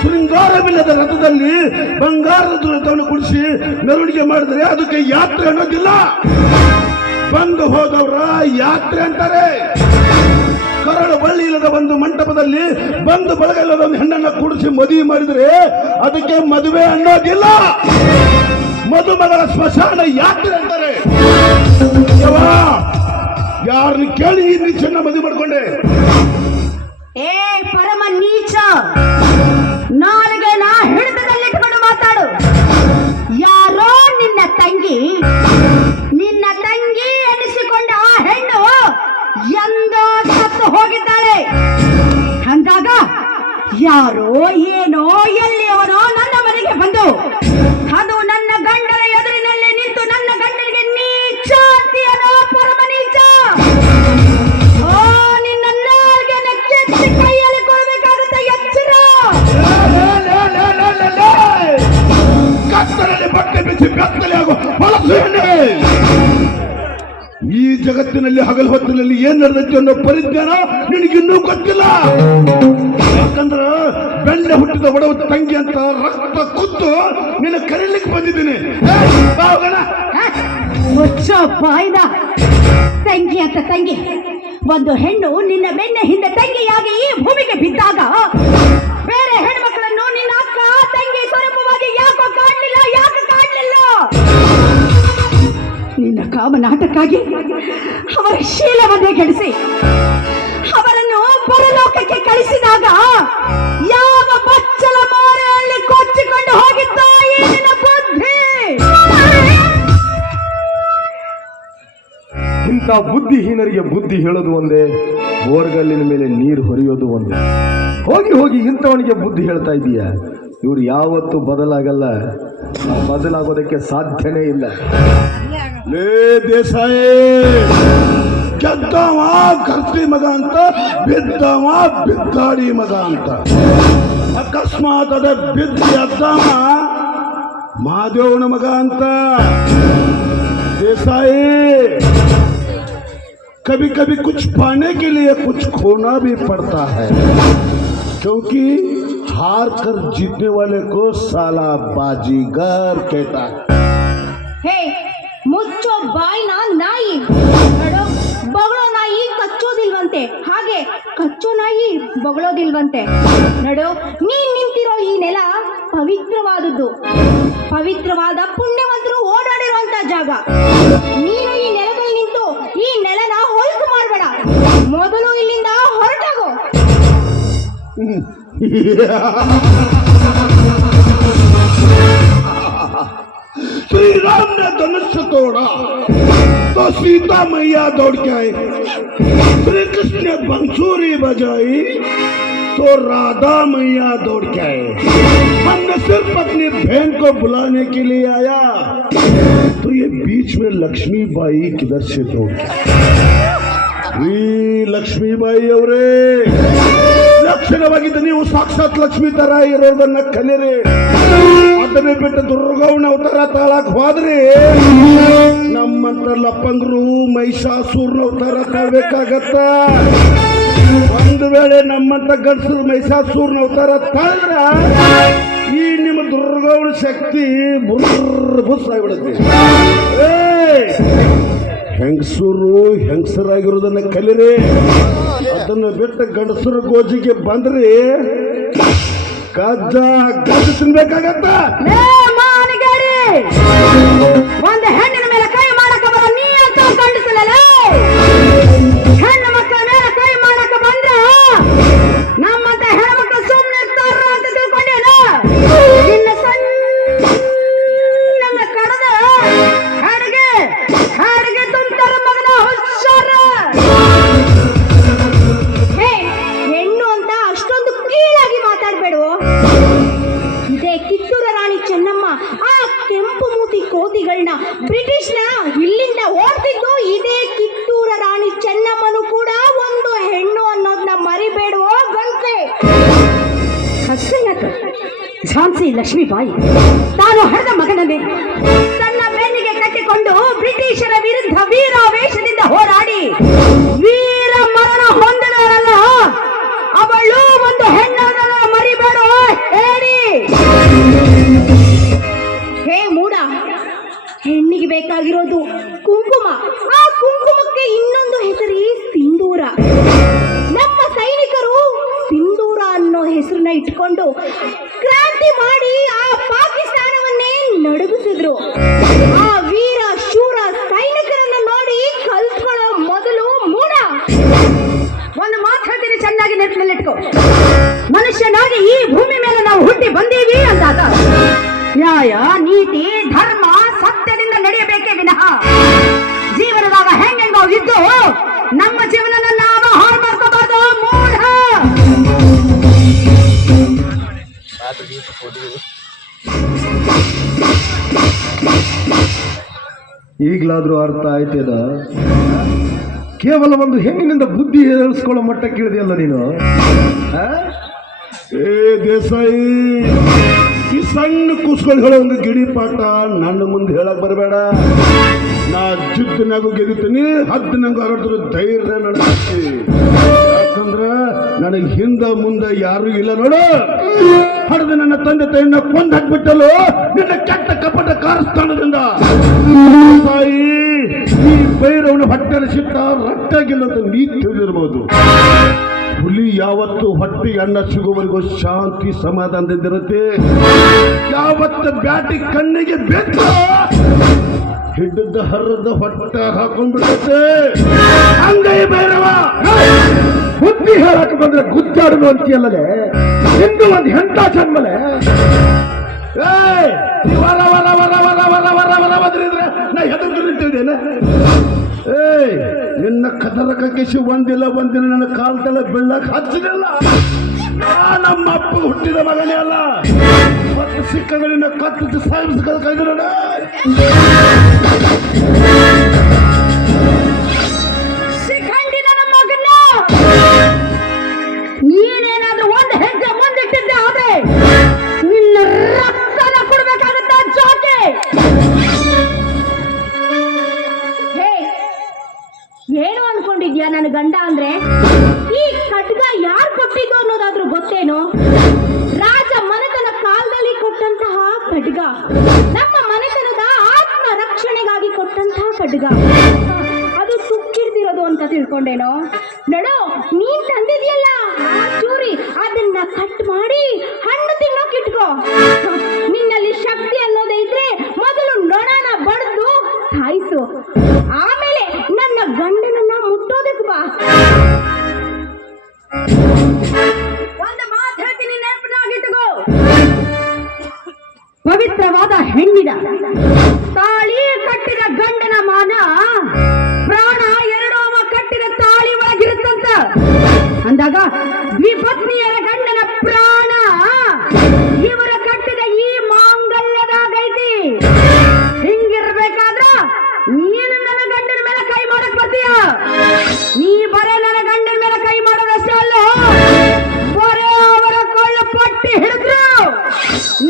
ಶೃಂಗಾರವಿಲ್ಲದ ರಥದಲ್ಲಿ ಬಂಗಾರದ ರಥವನ್ನು ಕುಡಿಸಿ ಮೆರವಣಿಗೆ ಮಾಡಿದ್ರೆ ಅದಕ್ಕೆ ಯಾತ್ರೆ ಅನ್ನೋದಿಲ್ಲ. ಬಂದು ಹೋದವ್ರ ಯಾತ್ರೆ ಅಂತಾರೆ. ಕರಳು ಬಳ್ಳಿ ಇಲ್ಲದ ಒಂದು ಮಂಟಪದಲ್ಲಿ ಬಂದು ಬಳಗ ಇಲ್ಲದ ಒಂದು ಹೆಣ್ಣನ್ನ ಕೂಡಿಸಿ ಮದುವೆ ಮಾಡಿದ್ರೆ ಅದಕ್ಕೆ ಮದುವೆ ಅನ್ನೋದಿಲ್ಲ. ಮದುಮಗಳ ಸ್ಮಶಾನ ಯಾತ್ರೆ ಅಂತಾರೆ. ಯಾರನ್ನ ಕೇಳಿ ಈ ನೀಚನ್ನ ಮದುವೆ ಮಾಡ್ಕೊಂಡೆ? ಏ ಪರಮ ನೀಚ, ನಾಲಿಗೆ ನಾ ಹಿಡಿತದಲ್ಲಿಟ್ಕೊಂಡು ಮಾತಾಡು. ಯಾರೋ ನಿನ್ನ ತಂಗಿ ಎನಿಸಿಕೊಂಡ ಆ ಹೆಣ್ಣು ಎಂದೋ ಸತ್ತು ಹೋಗಿದ್ದಾಳೆ. ಅಂದಾಗ ಯಾರೋ ಏನೋ ಎಲ್ಲಿಯವನೋ ನನ್ನ ಮನೆಗೆ ಬಂದು ಅದು ನನ್ನ ಗಂಡನ ಎದುರಿನಲ್ಲಿ ನಿಂತು ನನ್ನ ಗಂಡನಿಗೆ ನೀಚ ಅಂತೀಯನೋ ಪರಮ ನೀಚ. ಓ, ನಿನ್ನ ನಾಲ್ಗೆನ ಕೆತ್ತಿ ಕೈಯಲ್ಲಿ ಕೊಡಬೇಕಾಗುತ್ತೆ, ಎಚ್ಚರ. ಕತ್ತರಲ್ಲಿ ಬಟ್ಟೆ ಬಿಚ್ಚಿ ಬೆತ್ತಲೆ ಆಗೋ ಹೊಲಸು ಹೆಣ್ಣೆ. ಹೊತ್ತಿನಲ್ಲಿ ಹಗಲು ಹೊತ್ತಿನಲ್ಲಿ ಏನ್ ನಡೆದೈತಿ ಅನ್ನೋ ಪರಿಜ್ಞಾನ ನಿನಗಿನ್ನೂ ಗೊತ್ತಿಲ್ಲ. ಯಾಕಂದ್ರ ಬೆಳ್ಳೆ ಹುಟ್ಟಿದ ಒಡವ ತಂಗಿ ಅಂತ ರಕ್ತ ಕುದ್ದು ನಿನ್ನ ಕರೀಲಿಕ್ಕೆ ಬಂದಿದ್ದೀನಿ. ಮುಚ್ಚ ಬಾಯ್ದ. ತಂಗಿ ಅಂತ ತಂಗಿ, ಒಂದು ಹೆಣ್ಣು ನಿನ್ನ ಬೆನ್ನ ಹಿಂದೆ ತಂಗಿಯಾಗಿ ಈ ಭೂಮಿಗೆ ಬಿದ್ದಾಗ ಬೇರೆ ಹೆಣ್ಮಕ್ಳನ್ನು ನಿನ್ನ ಅಕ್ಕ ತಂಗಿ ಸ್ವರೂಪವಾಗಿ ಯಾಕೆ ಕಾಣಲಿಲ್ಲ? ನಿನ್ನ ಕಾಮನಾಟಕ್ಕಾಗಿ ಅವರ ಶೀಲವನ್ನೇ ಕೆಡಿಸಿ ಅವರನ್ನು ಪರಲೋಕಕ್ಕೆ ಕಳಿಸಿದಾಗ ಯಾವ ಬಚ್ಚಲ ಮೋರೆಯಲ್ಲಿ ಕೊಚ್ಚಿಕೊಂಡು ಹೋಗಿದ್ದ ಈ ನಿನ್ನ ಬುದ್ಧಿ? ಇಂಥ ಬುದ್ಧಿಹೀನರಿಗೆ ಬುದ್ಧಿ ಹೇಳೋದು ಒಂದೇ, ಬೋರ್ಗಲ್ಲಿನ ಮೇಲೆ ನೀರು ಹೊರೆಯೋದು ಒಂದೇ. ಹೋಗಿ ಹೋಗಿ ಇಂಥವನಿಗೆ ಬುದ್ಧಿ ಹೇಳ್ತಾ ಇದೀಯ. ಇವ್ರು ಯಾವತ್ತೂ ಬದಲಾಗಲ್ಲ, ಬದಲಾಗೋದಕ್ಕೆ ಸಾಧ್ಯನೇ ಇಲ್ಲ. ಲೇ ದೇಸಾಯಿ, ಗೆದ್ದವ ಕರ್ತಿ ಮಗ ಅಂತ, ಬಿದ್ದವ ಬಿದ್ದಾಡಿ ಮಗ ಅಂತ. ಅಕಸ್ಮಾತ್ ಅದ ಬಿದ್ದಿ ಅದ್ದವ ಮಾದೇವನ ಮಗ ಅಂತ. देसाई, कभी कभी कुछ पाने के लिए कुछ खोना भी पड़ता है, क्योंकि हार कर जीतने वाले को साला बाजीगर कहता है. ಹೇ ಮುಚ್ಚೋ ಬಾಯ್ನ ನಾಯಿ. ನೋಡು, ಬಗಳೋ ನಾಯಿ ಕಚ್ಚೋದಿಲ್ವಂತೆ, ಹಾಗೆ ಕಚ್ಚೋ ನಾಯಿ ಬಗಳೋದಿಲ್ವಂತೆ. ನೋಡು, ನೀನ್ ನಿಂತಿರೋ ಈ ನೆಲ ಪವಿತ್ರವಾದದ್ದು, ಪವಿತ್ರವಾದ ಪುಣ್ಯವಂತರು ಓಡಾಡಿರುವಂತ ಜಾಗ. ನೀನು ಈ ನೆಲದಲ್ಲಿ ನಿಂತು ಈ ನೆಲನ ಹೊಲಸು ಮಾಡಬೇಡ. ಮೊದಲು ಇಲ್ಲಿಂದ ಹೊರಟಾಗೋ. श्री राम ने धनुष तोड़ा तो सीता मैया दौड़ के आई. श्री कृष्ण ने बंसुरी बजाई तो राधा मैया दौड़ के आए. हमने सिर्फ अपनी बहन को बुलाने के लिए आया, तो ये बीच में लक्ष्मी बाई किधर से दौड़ के लक्ष्मी बाई ಅವರೇ, ಲಕ್ಷಣವಾಗಿದ್ದ ನೀವು ಸಾಕ್ಷಾತ್ ಲಕ್ಷ್ಮಿ ತರ ಇರೋದನ್ನ ಕಲಿರಿ. ಅದನ್ನೇ ಬಿಟ್ಟು ದುರ್ಗವನ ಅವತಾರ ತಾಳಕ್ ಹೋದ್ರಿ ನಮ್ಮಂತ ಲಪ್ಪಂಗರು ಮಹಿಷಾಸುರನ ಅವತಾರ ತಾಳ್ಬೇಕಾಗತ್ತ. ಒಂದು ವೇಳೆ ನಮ್ಮಂತ ಗಂಡಸರು ಮಹಿಷಾಸುರನ ಅವತಾರ ತಾಳ್ರ ಈ ನಿಮ್ಮ ದುರ್ಗವನ ಶಕ್ತಿ ಬುಸ್ ಆಗಿಬಿಡುತ್ತೆ. ಹೆಂಗಸರು ಹೆಂಗಸರಾಗಿರೋದನ್ನ ಕಲಿರಿ. ಅದನ್ನ ಬಿಟ್ಟು ಗಂಡಸರ ಗೋಜಿಗೆ ಬಂದ್ರಿ ಗಜ್ಜ ತಿನ್ಬೇಕಾಗತ್ತ. ಒಂದು ಹೆಣ್ಣಿನ ಮೇಲೆ ಕೈ ಮಾಡಕ ಬರ ನೀ ಅಂತ ಗಂಡಸಲ್ಲ. ಹೆಣ್ಣು ಮಕ್ಕಳ ಮೇಲೆ ಕೈ ಮಾಡಕ ಬಂದ್ರ ನಮ್ಮಂತ ಹೆಣ್ಮಕ್ಳು ಸುಮ್ಮನೆ ಇರ್ತಾರ ಅಂತ ತಿಳ್ಕೊಂಡೇನ? ನಿನ್ನ ಸಣ್ಣ ಕಡದ ಹಾಡಿಗೆ ತುಂಬ್ತಾರ ಮಗನ ಹುಷಾರ. ಹೆಣ್ಣು ಅಂತ ಅಷ್ಟೊಂದು ಕೀಳಾಗಿ ಮಾತಾಡ್ಬೇಡುವ. ಇದೇ ಕಿತ್ತೂರ ರಾಣಿ ಚೆನ್ನಮ್ಮ ಆ ಕೆಂಪು ಮೂತಿ ಕೋತಿಗಳನ್ನ ಬ್ರಿಟಿಷ್ನ ಇಲ್ಲಿಂದ ಓಡ್ತಿದ್ದು ಇದೇ ಕಿತ್ತೂರ ರಾಣಿ ಚೆನ್ನಮ್ಮನು ಕೂಡ ಒಂದು ಹೆಣ್ಣು ಅನ್ನೋದನ್ನ ಮರಿಬೇಡುವ ಗಂಟೆ. ಅಷ್ಟೇನಕ ಝಾನ್ಸಿ ಲಕ್ಷ್ಮೀಬಾಯಿ ತಾನು ಹಡೆದ ಮಗನನ್ನೇ ತನ್ನ ಬೆನ್ನಿಗೆ ಕಟ್ಟಿಕೊಂಡು ಬ್ರಿಟಿಷರ ವಿರುದ್ಧ ವೀರಾವೇಶದಿಂದ ಹೋರಾಡಿ ವೀರ ಮರಣ ಹೊಂದಿದವರಲ್ಲ, ಅವಳು ಒಂದು ಹೆಣ್ಣನ್ನ ಮರಿಬೇಡ ಹೇಳಿ. ಹೇ ಮೂಡ, ಹೆಣ್ಣಿಗೆ ಬೇಕಾಗಿರೋದು ಕುಂಕುಮ. ಆ ಕುಂಕುಮಕ್ಕೆ ಇನ್ನೊಂದು ಹೆಸರು ಸಿಂಧೂರ. ನಮ್ಮ ಸೈನಿಕರು ಸಿಂಧೂರ ಅನ್ನೋ ಹೆಸರನ್ನ ಇಟ್ಕೊಂಡು ಕ್ರಾಂತಿ ಮಾಡಿ ಆ ಪಾಕಿಸ್ತಾನವನ್ನೇ ನಡುಗಿಸಿದ್ರು. ಆ ವೀರ ಶೂರ ಸೈನಿಕರನ್ನ ನೋಡಿ ಕಲ್ತ್ಕೊಳ್ಳೋ ಮೊದಲು ಮೂಡ ಒಂದು ಮಾತು ಹೇಳ್ತೀನಿ, ಚೆನ್ನಾಗಿ ನೆನಪಿನಲ್ಲಿಟ್ಕೋ. ಮನುಷ್ಯನಾಗಿ ಈ ಭೂಮಿ ಮೇಲೆ ನಾವು ಹುಟ್ಟಿ ಬಂದೀವಿ ಅಂದಾಗ ನ್ಯಾಯ, ನೀತಿ, ಧರ್ಮ, ಸತ್ಯದಿಂದ ನಡೆಯಬೇಕೇ ವಿನಃ ಜೀವನದಾಗ ಹೆಂಗೆಂಗೋ ಇದ್ದು ನಮ್ಮ ಜೀವನ ನಾವು ಹಾಳು ಮಾಡ್ಕೋಬಾರ್ದು ಮೂಢ. ಈಗಲಾದ್ರೂ ಅರ್ಥ ಆಯ್ತದ? ಕೇವಲ ಒಂದು ಹೆಣ್ಣಿನಿಂದ ಬುದ್ಧಿ ಹೇಳಿಸ್ಕೊಳ್ಳೋ ಮಟ್ಟಕ್ಕೆ ಇಳಿದೆಯಲ್ಲ ನೀನು. ಏ ದೇಸಾಯಿ, ಈ ಸಣ್ಣ ಕೂಸ್ಗಳು ಹೇಳೋ ಒಂದು ಗಿಡಿ ಪಾಠ ನನ್ನ ಮುಂದೆ ಹೇಳಕ್ ಬರಬೇಡ. ನಾ ಜಿದ್ದಿನಾಗೂ ಗೆದಿತೀನಿ, ಹದ್ದಿನಾಗೂ ಆಗಾಡ್ತೀನಿ, ಧೈರ್ಯ ನಡೆಸ್ತಿ. ಯಾಕಂದ್ರ ನನಗೆ ಹಿಂದ ಮುಂದೆ ಯಾರು ಇಲ್ಲ ನೋಡು. ಹಡದು ನನ್ನ ತಂದೆ ತಾಯಿಯನ್ನ ಕೊಂದು ಹಾಕ್ಬಿಟ್ಟಲು ನಿನ್ನ ಕೆಟ್ಟ ಕಪಟ ಕಾರಸ್ಥಾನದಿಂದ. ತಾಯಿ, ಈ ಭೈರವನ ಹೊಟ್ಟೆಯಲ್ಲಿ ಸಿಟ್ಟ ರಟ್ಟಾಗಿಲ್ಲ ಅಂತ ನೀ ತಿಳಿದಿರ್ಬೋದು. ಹುಲಿ ಯಾವತ್ತು ಹೊಟ್ಟೆ ಅನ್ನ ಸಿಗುವವರೆಗೂ ಶಾಂತಿ ಸಮಾಧಾನದಿಂದಿರುತ್ತೆ. ಯಾವತ್ತು ಬ್ಯಾಟಿ ಕಣ್ಣಿಗೆ ಬೆತ್ತ ಹಿಡಿದ ಹರದ ಹೊಟ್ಟೆ ಹಾಕೊಂಡ್ಬಿಡುತ್ತೆ. ಹಂಗೈ ಭೈರವ ಬುದ್ಧಿ ಹೇಳಕ್ ಬಂದ್ರೆ ಗುದ್ದಾಡುವ ಅಂತೀಯಲ್ಲೇ, ಇಂದು ಒಂದು ಎಂತ ಜನ್ಮಲೆ. ವರ ವರ ವರ ವರ ವರ ವರ ವರ ಬದ್ರಿದ್ರೆ ನಾ ಹೆದರ್ದು ನಿಂತಿದ್ದೇನೆ. ನಿನ್ನ ಕದರಕ ಕಿಸಿ ಒಂದಿಲ್ಲ ನನ್ನ ಕಾಲ್ತಲ್ಲ ಬೆಳ್ಳಕ್ ಹಚ್ಚಲಿಲ್ಲ. ನಮ್ಮ ಅಪ್ಪ ಹುಟ್ಟಿದ ಮಗನೇ ಅಲ್ಲ, ಮತ್ತು ಸಿಕ್ಕಗಳಿಂದ ಕತ್ತಿದ್ದು ಸಾಯಿಸಿದ ಶಿಖಂಡಿ ನನ್ನ ಮಗನ, ನೀನೇನಾದ್ರೂ ಒಂದು ಹೆಜ್ಜೆ ಮುಂದಿಟ್ಟಿದ್ದೆ ಆದ್ರೆ ನಿನ್ನ ರಕ್ತನ ಕೊಡ್ಬೇಕಾಗತ್ತ ಜೋಕೆ. ಹೇ, ಏನು ಅನ್ಕೊಂಡಿದ್ಯಾ ನನ್ನ ಗಂಡ ಅಂದ್ರೆ? ಈ ಖಡ್ಗ ಯಾರು ಕೊಟ್ಟಿದ್ದು ಅನ್ನೋದಾದ್ರೂ ಗೊತ್ತೇನೋ? ರಾಜ ಮನೆತನ ಕಾಲದಲ್ಲಿ ಕೊಟ್ಟಂತಹ ಖಡ್ಗ, ನಮ್ಮ ಮನೆತನದ ಆತ್ಮ ರಕ್ಷಣೆಗಾಗಿ ಕೊಟ್ಟಂತಹ ಖಡ್ಗ. ಅದು ತುಕ್ಕಿಡ್ದಿರೋದು ಅಂತ ತಿಳ್ಕೊಂಡೇನೋ? ನಡು, ನೀನ್ ತಂದಿದ್ಯಲ್ಲ ಆ ಚೂರಿ, ಅದನ್ನ ಕಟ್ ಮಾಡಿ ಹಣ್ಣು ತಿನ್ನೋಕ್ ಇಟ್ಕೋ. ನಿನ್ನಲ್ಲಿ ಶಕ್ತಿ ಅನ್ನೋದೇ ಇದ್ರೆ ಮೊದಲು ನೊಣನ ಬಡ್ದು ಸಾಯಿಸು, ಆಮೇಲೆ ನನ್ನ ಗಂಡನನ್ನ ಮುಟ್ಟೋದಕ್ಕೆ ಬಾ. ಒಂದು ಮಾತು ಹೇಳ್ತೀನಿ, ನೆನಪಿನಾಗಿಟ್ಕೋ. ಪವಿತ್ರವಾದ ಹೆಣ್ಣಿನ ತಾಳಿ ಕಟ್ಟಿದ ಗಂಡನ ಮಾನ ಪ್ರಾಣ ಎರಡೂ ಅವ ಕಟ್ಟಿದ ತಾಳಿ ಒಳಗಿರುತ್ತಂತ ಅಂದಾಗ ದ್ವಿಪತ್ನಿಯರ ಗಂಡನ ಪ್ರಾಣ ಇವರ ಕಟ್ಟಿದ ಈ ಮಾಂಗಲ್ಯದಾಗೈತಿ. ಹಿಂಗಿರ್ಬೇಕಾದ್ರ ನೀನು ನನ್ನ ಗಂಡನ ಮೇಲೆ ಕೈ ಮಾಡಕ್ ಬರ್ತೀಯ? ನೀ ಬರೇ ನನ್ನ ಗಂಡನ ಮೇಲೆ ಕೈ ಮಾಡೋದಷ್ಟೇ ಅಲ್ಲ, ಬರೇ ಅವರ ಕೊಳ್ಳ ಪಟ್ಟಿ ಹಿಡಿದ್ರು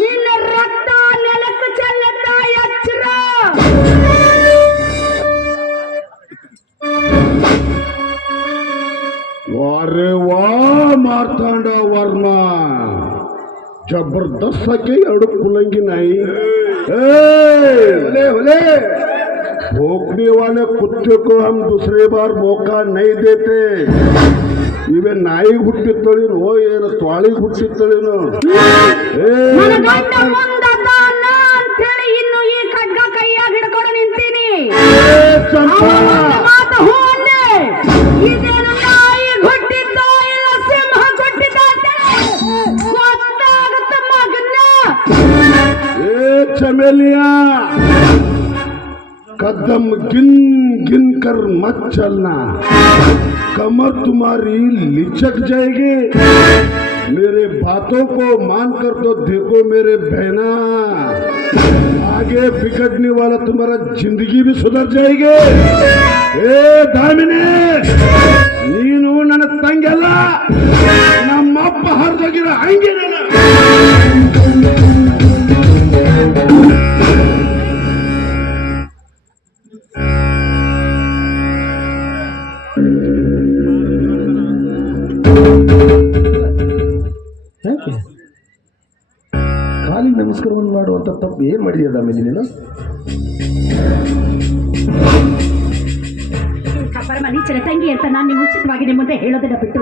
ನಿನ್ನ ರಕ್ತ ನೆಲಕ್ಕೆ ಚೆಲ್ಲತ್ತ ಎಚ್ಚರ. ವಾರೆ ವಾ ಮಾರ್ತಾಂಡ ವರ್ಮ, जबरदस्त के अड़ कुलंगी नहीं. बोले बोले भोंकने वाले कुत्ते को हम दूसरे बार मौका नहीं देते. इवे नाई हुट्टिತ್ತಳೇನು ಏನು ತ್ವಾಳಿಗೆ ಹುಟ್ಟಿತ್ತಳೇನು? ಇನ್ನು ಈ ಖಡ್ಗ ಕೈಯಾಗಿ ಹಿಡ್ಕೊಂಡು ನಿಂತೀನಿ. ಇದೇನು ನಾಯಿ ಹುಟ್ಟಿದ್ದೋ ಇಲ್ಲ ಸಿಂಹ ಹುಟ್ಟಿದ್ದೋ ಗೊತ್ತಾಗುತ್ತೆ ಮಗನ. चमेलिया कदम गिन गिन कर मत चलना, कमर तुम्हारी लिचक जाएगी. मेरे बातों को मानकर तो देखो मेरे बहना, आगे बिगड़ने वाला तुम्हारा जिंदगी भी सुधर जाएगी. ए दामिनी, ನೀನು ನನ್ನ ತಂಗಲ್ಲ, ನಮ್ಮ ಅಪ್ಪ ಹರಿದೋಗಿರೋ ಹಂಗೆ ನಾನು. ಯಾಕೆ ಕಾಲಿಗೆ ನಮಸ್ಕಾರವನ್ನು ಮಾಡುವಂತ ತಪ್ಪು ಏನ್ ಮಾಡಿದ್ಯಾ ಆಮೇಲೆ ನೀನು? ಪರಮ ನೀಚರ ತಂಗಿ ಅಂತ ನಾನು ನಿಮ್ಮ ಮುಂಚಿತವಾಗಿ ನಿಮ್ಮ ಮುಂದೆ ಹೇಳೋದನ್ನ ಬಿಟ್ಟು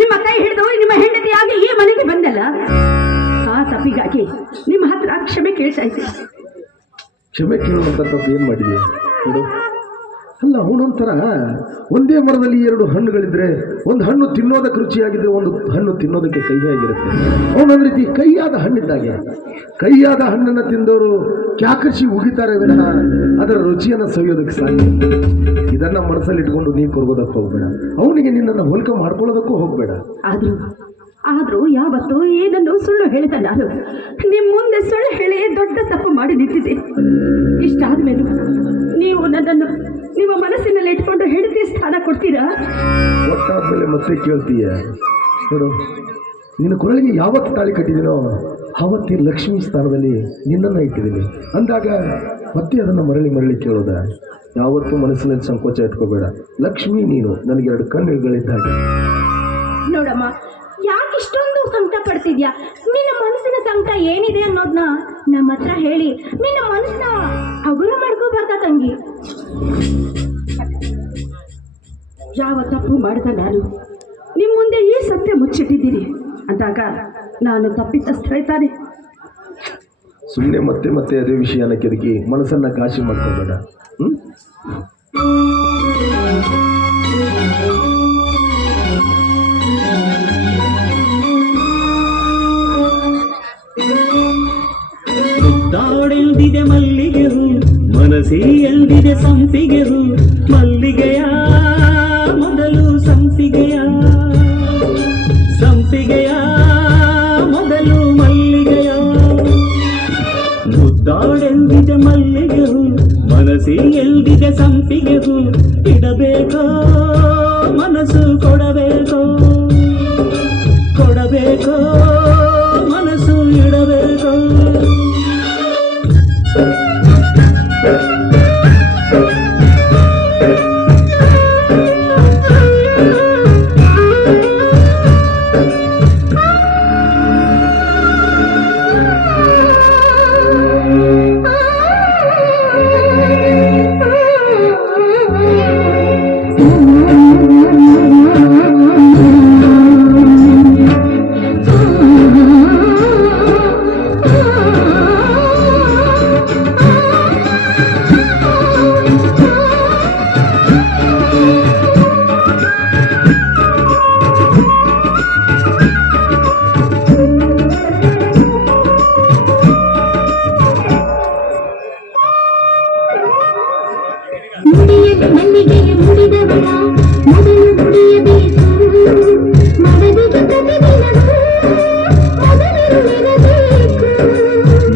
ನಿಮ್ಮ ಕೈ ಹಿಡಿದು ನಿಮ್ಮ ಹೆಂಡತಿಯಾಗಿ ಈ ಮನೆಗೆ ಬಂದಲ್ಲ, ಆ ತಪ್ಪಿಗಾಗಿ ನಿಮ್ಮ ಹತ್ರ ಕ್ಷಮೆ ಕೇಳ್ತಾ ಇದ್ದೆ. ಕ್ಷಮೆ ಕೇಳುವಂತ ತಪ್ಪು ಏನ್ ಮಾಡಿದ್ಯಾ ನೋಡು. ಅಲ್ಲ, ಅವನೊಂಥರ ಒಂದೇ ಮರದಲ್ಲಿ ಎರಡು ಹಣ್ಣುಗಳಿದ್ರೆ ಒಂದು ಹಣ್ಣು ತಿನ್ನೋದಕ್ಕೆ ರುಚಿಯಾಗಿದ್ರೆ ಒಂದು ಹಣ್ಣು ತಿನ್ನೋದಕ್ಕೆ ಕಹಿಯಾಗಿರುತ್ತೆ. ಅವನೊಂದು ರೀತಿ ಕೈಯಾದ ಹಣ್ಣಿದ್ದಾಗೆ. ಕೈಯಾದ ಹಣ್ಣನ್ನು ತಿಂದವರು ಕ್ಯಾಕರಿಸಿ ಉಗಿತಾರೆ ವಿನಃ ಅದರ ರುಚಿಯನ್ನು ಸವಿಯೋದಕ್ಕೆ ಸಾಧ್ಯ. ಇದನ್ನ ಮನಸ್ಸಲ್ಲಿ ಇಟ್ಕೊಂಡು ನೀನು ಕೊರ್ಗೋದಕ್ಕೆ ಹೋಗ್ಬೇಡ, ಅವನಿಗೆ ನಿನ್ನನ್ನು ಹೋಲಿಕೆ ಮಾಡ್ಕೊಳ್ಳೋದಕ್ಕೂ ಹೋಗ್ಬೇಡ. ಆದ್ರೂ ಯಾವತ್ತೂ ಏನನ್ನು ಸುಳ್ಳು ಹೇಳಿದ ನಾನು ನಿಮ್ಮ ಮುಂದೆ ಸುಳ್ಳು ಹೇಳಿ ದೊಡ್ಡ ತಪ್ಪು ಮಾಡಿ ನಿಂತಿದ್ದೆ. ಇಷ್ಟಾದ ಮೇಲೂ ನೀವು ನನ್ನನ್ನು ನಿಮ್ಮ ಮನಸ್ಸಿನಲ್ಲಿ ಇಟ್ಕೊಂಡು ಹೆಂಡತಿ ಸ್ಥಾನ ಕೊಡ್ತೀರಾ? ಒಟ್ಟಾದ್ಮೇಲೆ ಮತ್ತೆ ಕೇಳ್ತೀಯ ನೋಡು, ನಿನ್ನ ಕೊರಳಿಗೆ ಯಾವತ್ತು ತಾಳಿ ಕಟ್ಟಿದ್ದೀನೋ ಅವತ್ತಿ ಲಕ್ಷ್ಮಿ ಸ್ಥಾನದಲ್ಲಿ ನಿನ್ನನ್ನು ಇಟ್ಟಿದ್ದೀನಿ ಅಂದಾಗ ಮತ್ತೆ ಅದನ್ನು ಮರಳಿ ಕೇಳೋದ. ಯಾವತ್ತೂ ಮನಸ್ಸಿನಲ್ಲಿ ಸಂಕೋಚ ಇಟ್ಕೋಬೇಡ. ಲಕ್ಷ್ಮಿ ನೀನು ನನಗೆ 2 ಕಣ್ಣುಗಳಿದ್ದಾಗೆ. ನೋಡಮ್ಮ, ಯಾಕೆ ಇಷ್ಟೊಂದು ಸಂಕಟ ಪಡ್ತಿದ್ಯಾ? ನಿನ್ನ ಮನಸ್ಸಿನ ಸಂಕಟ ಏನಿದೆ ಅನ್ನೋದನ್ನ ನಮ್ಮ ಹತ್ರ ಹೇಳಿ ನಿನ್ನ ಮನಸ್ಸನ್ನ ಹಗುರ ಮಾಡ್ಕೋಬಾರ್ದ ತಂಗಿ. ಯಾವ ತಪ್ಪು ಮಾಡಿದ ನಾನು ನಿಮ್ಮ ಮುಂದೆ ಈ ಸತ್ಯ ಮುಚ್ಚಿಟ್ಟಿದ್ದೀನಿ ಅಂದಾಗ ನಾನು ತಪ್ಪಿತಸ್ಥ ಹೇಳ್ತಾನೆ. ಸುಮ್ಮನೆ ಮತ್ತೆ ಅದೇ ವಿಷಯನ ಕೆದಕಿ ಮನಸ್ಸನ್ನು ಘಾಸಿ ಮಾಡ್ಕೋಬೇಡ. ಮುದ್ದಾಡೆಂದಿದೆ ಮಲ್ಲಿಗೆ ಹೂ, ಮನಸ್ಸಿ ಎಂದಿದೆ ಸಂಪಿಗೆ ಹೂ. ಮಲ್ಲಿಗೆಯ ಮೊದಲು ಸಂಪಿಗೆಯ, ಸಂಪಿಗೆಯ ಮೊದಲು ಮಲ್ಲಿಗೆಯ. ಮುದ್ದಾಡೆಂದಿದೆ ಮಲ್ಲಿಗೆ ಹೂ, ಮನಸ್ಸಿ ಎಂದಿದೆ ಸಂಪಿಗೆ ಹೂ. ಇಡಬೇಕೋ ಮನಸ್ಸು ಕೊಡಬೇಕೋ, ಕೊಡಬೇಕೋ ಮನಸ್ಸು ಇಡಬೇಕೋ.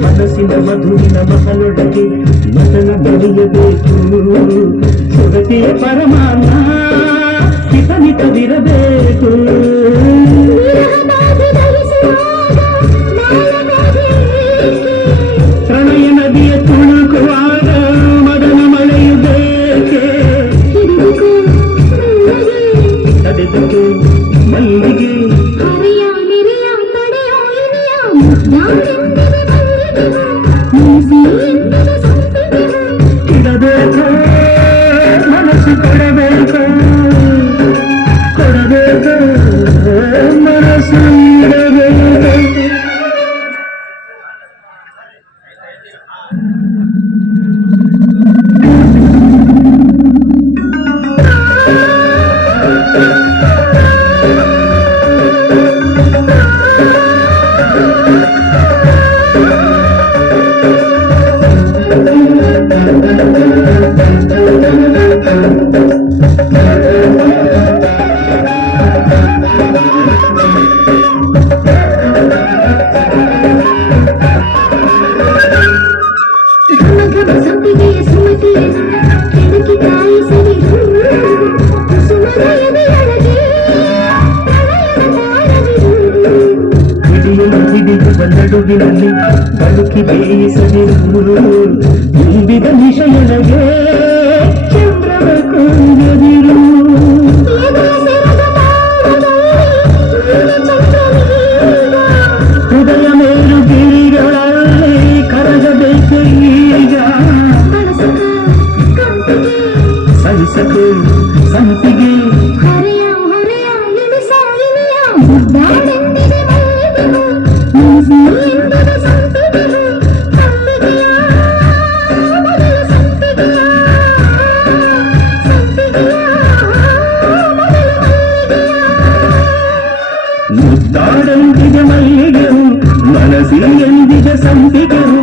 ಮನಸ್ಸಿನ ಮಧುವಿನ ಮಹಲೊಳಗೆ ಮತನ ಬರೆಯಬೇಕು. ಸುರತಿಯ ಪರಮಾನ ಹಿತಮಿತವಿರಬೇಕು. ಪ್ರಣಯ ನದಿಯ ತುಳುಕುವಾಗ ಮದನ ಮಳೆಯು ಬೇಕೆ. ತಡೆದಕ್ಕೆ ಮಲ್ಲಿಗೆ ಇಡಬೇಕು ಮನಸ್ಸು ಕೊಡಬೇಕು, ಕೊಡಬೇಕು ಮನಸ್ಸು ಇಡಬೇಕು. ನಡುವಿನಲ್ಲಿ ಬದುಕಿ ಬೇಯಿಸದಿರು. ತುಂಬಿದ ನಿಶಯೊಳಗೆ ಚಂದ್ರವ ಕೊಂದದಿರು. ಹೃದಯ ಮೇಲು ಗಿರಿಗಳಲ್ಲಿ ಕರಗಬೇಕು ಈಗ. ಸಹಿಸಕು ಸಂಪಿಗೆ ಮುದ್ದಾಡಂದಿದೆ ಮಲ್ಲಿಗೆವು, ಮನಸ್ಸಿ ಎಂದಿದೆ ಸಂಪಿಗೆವು.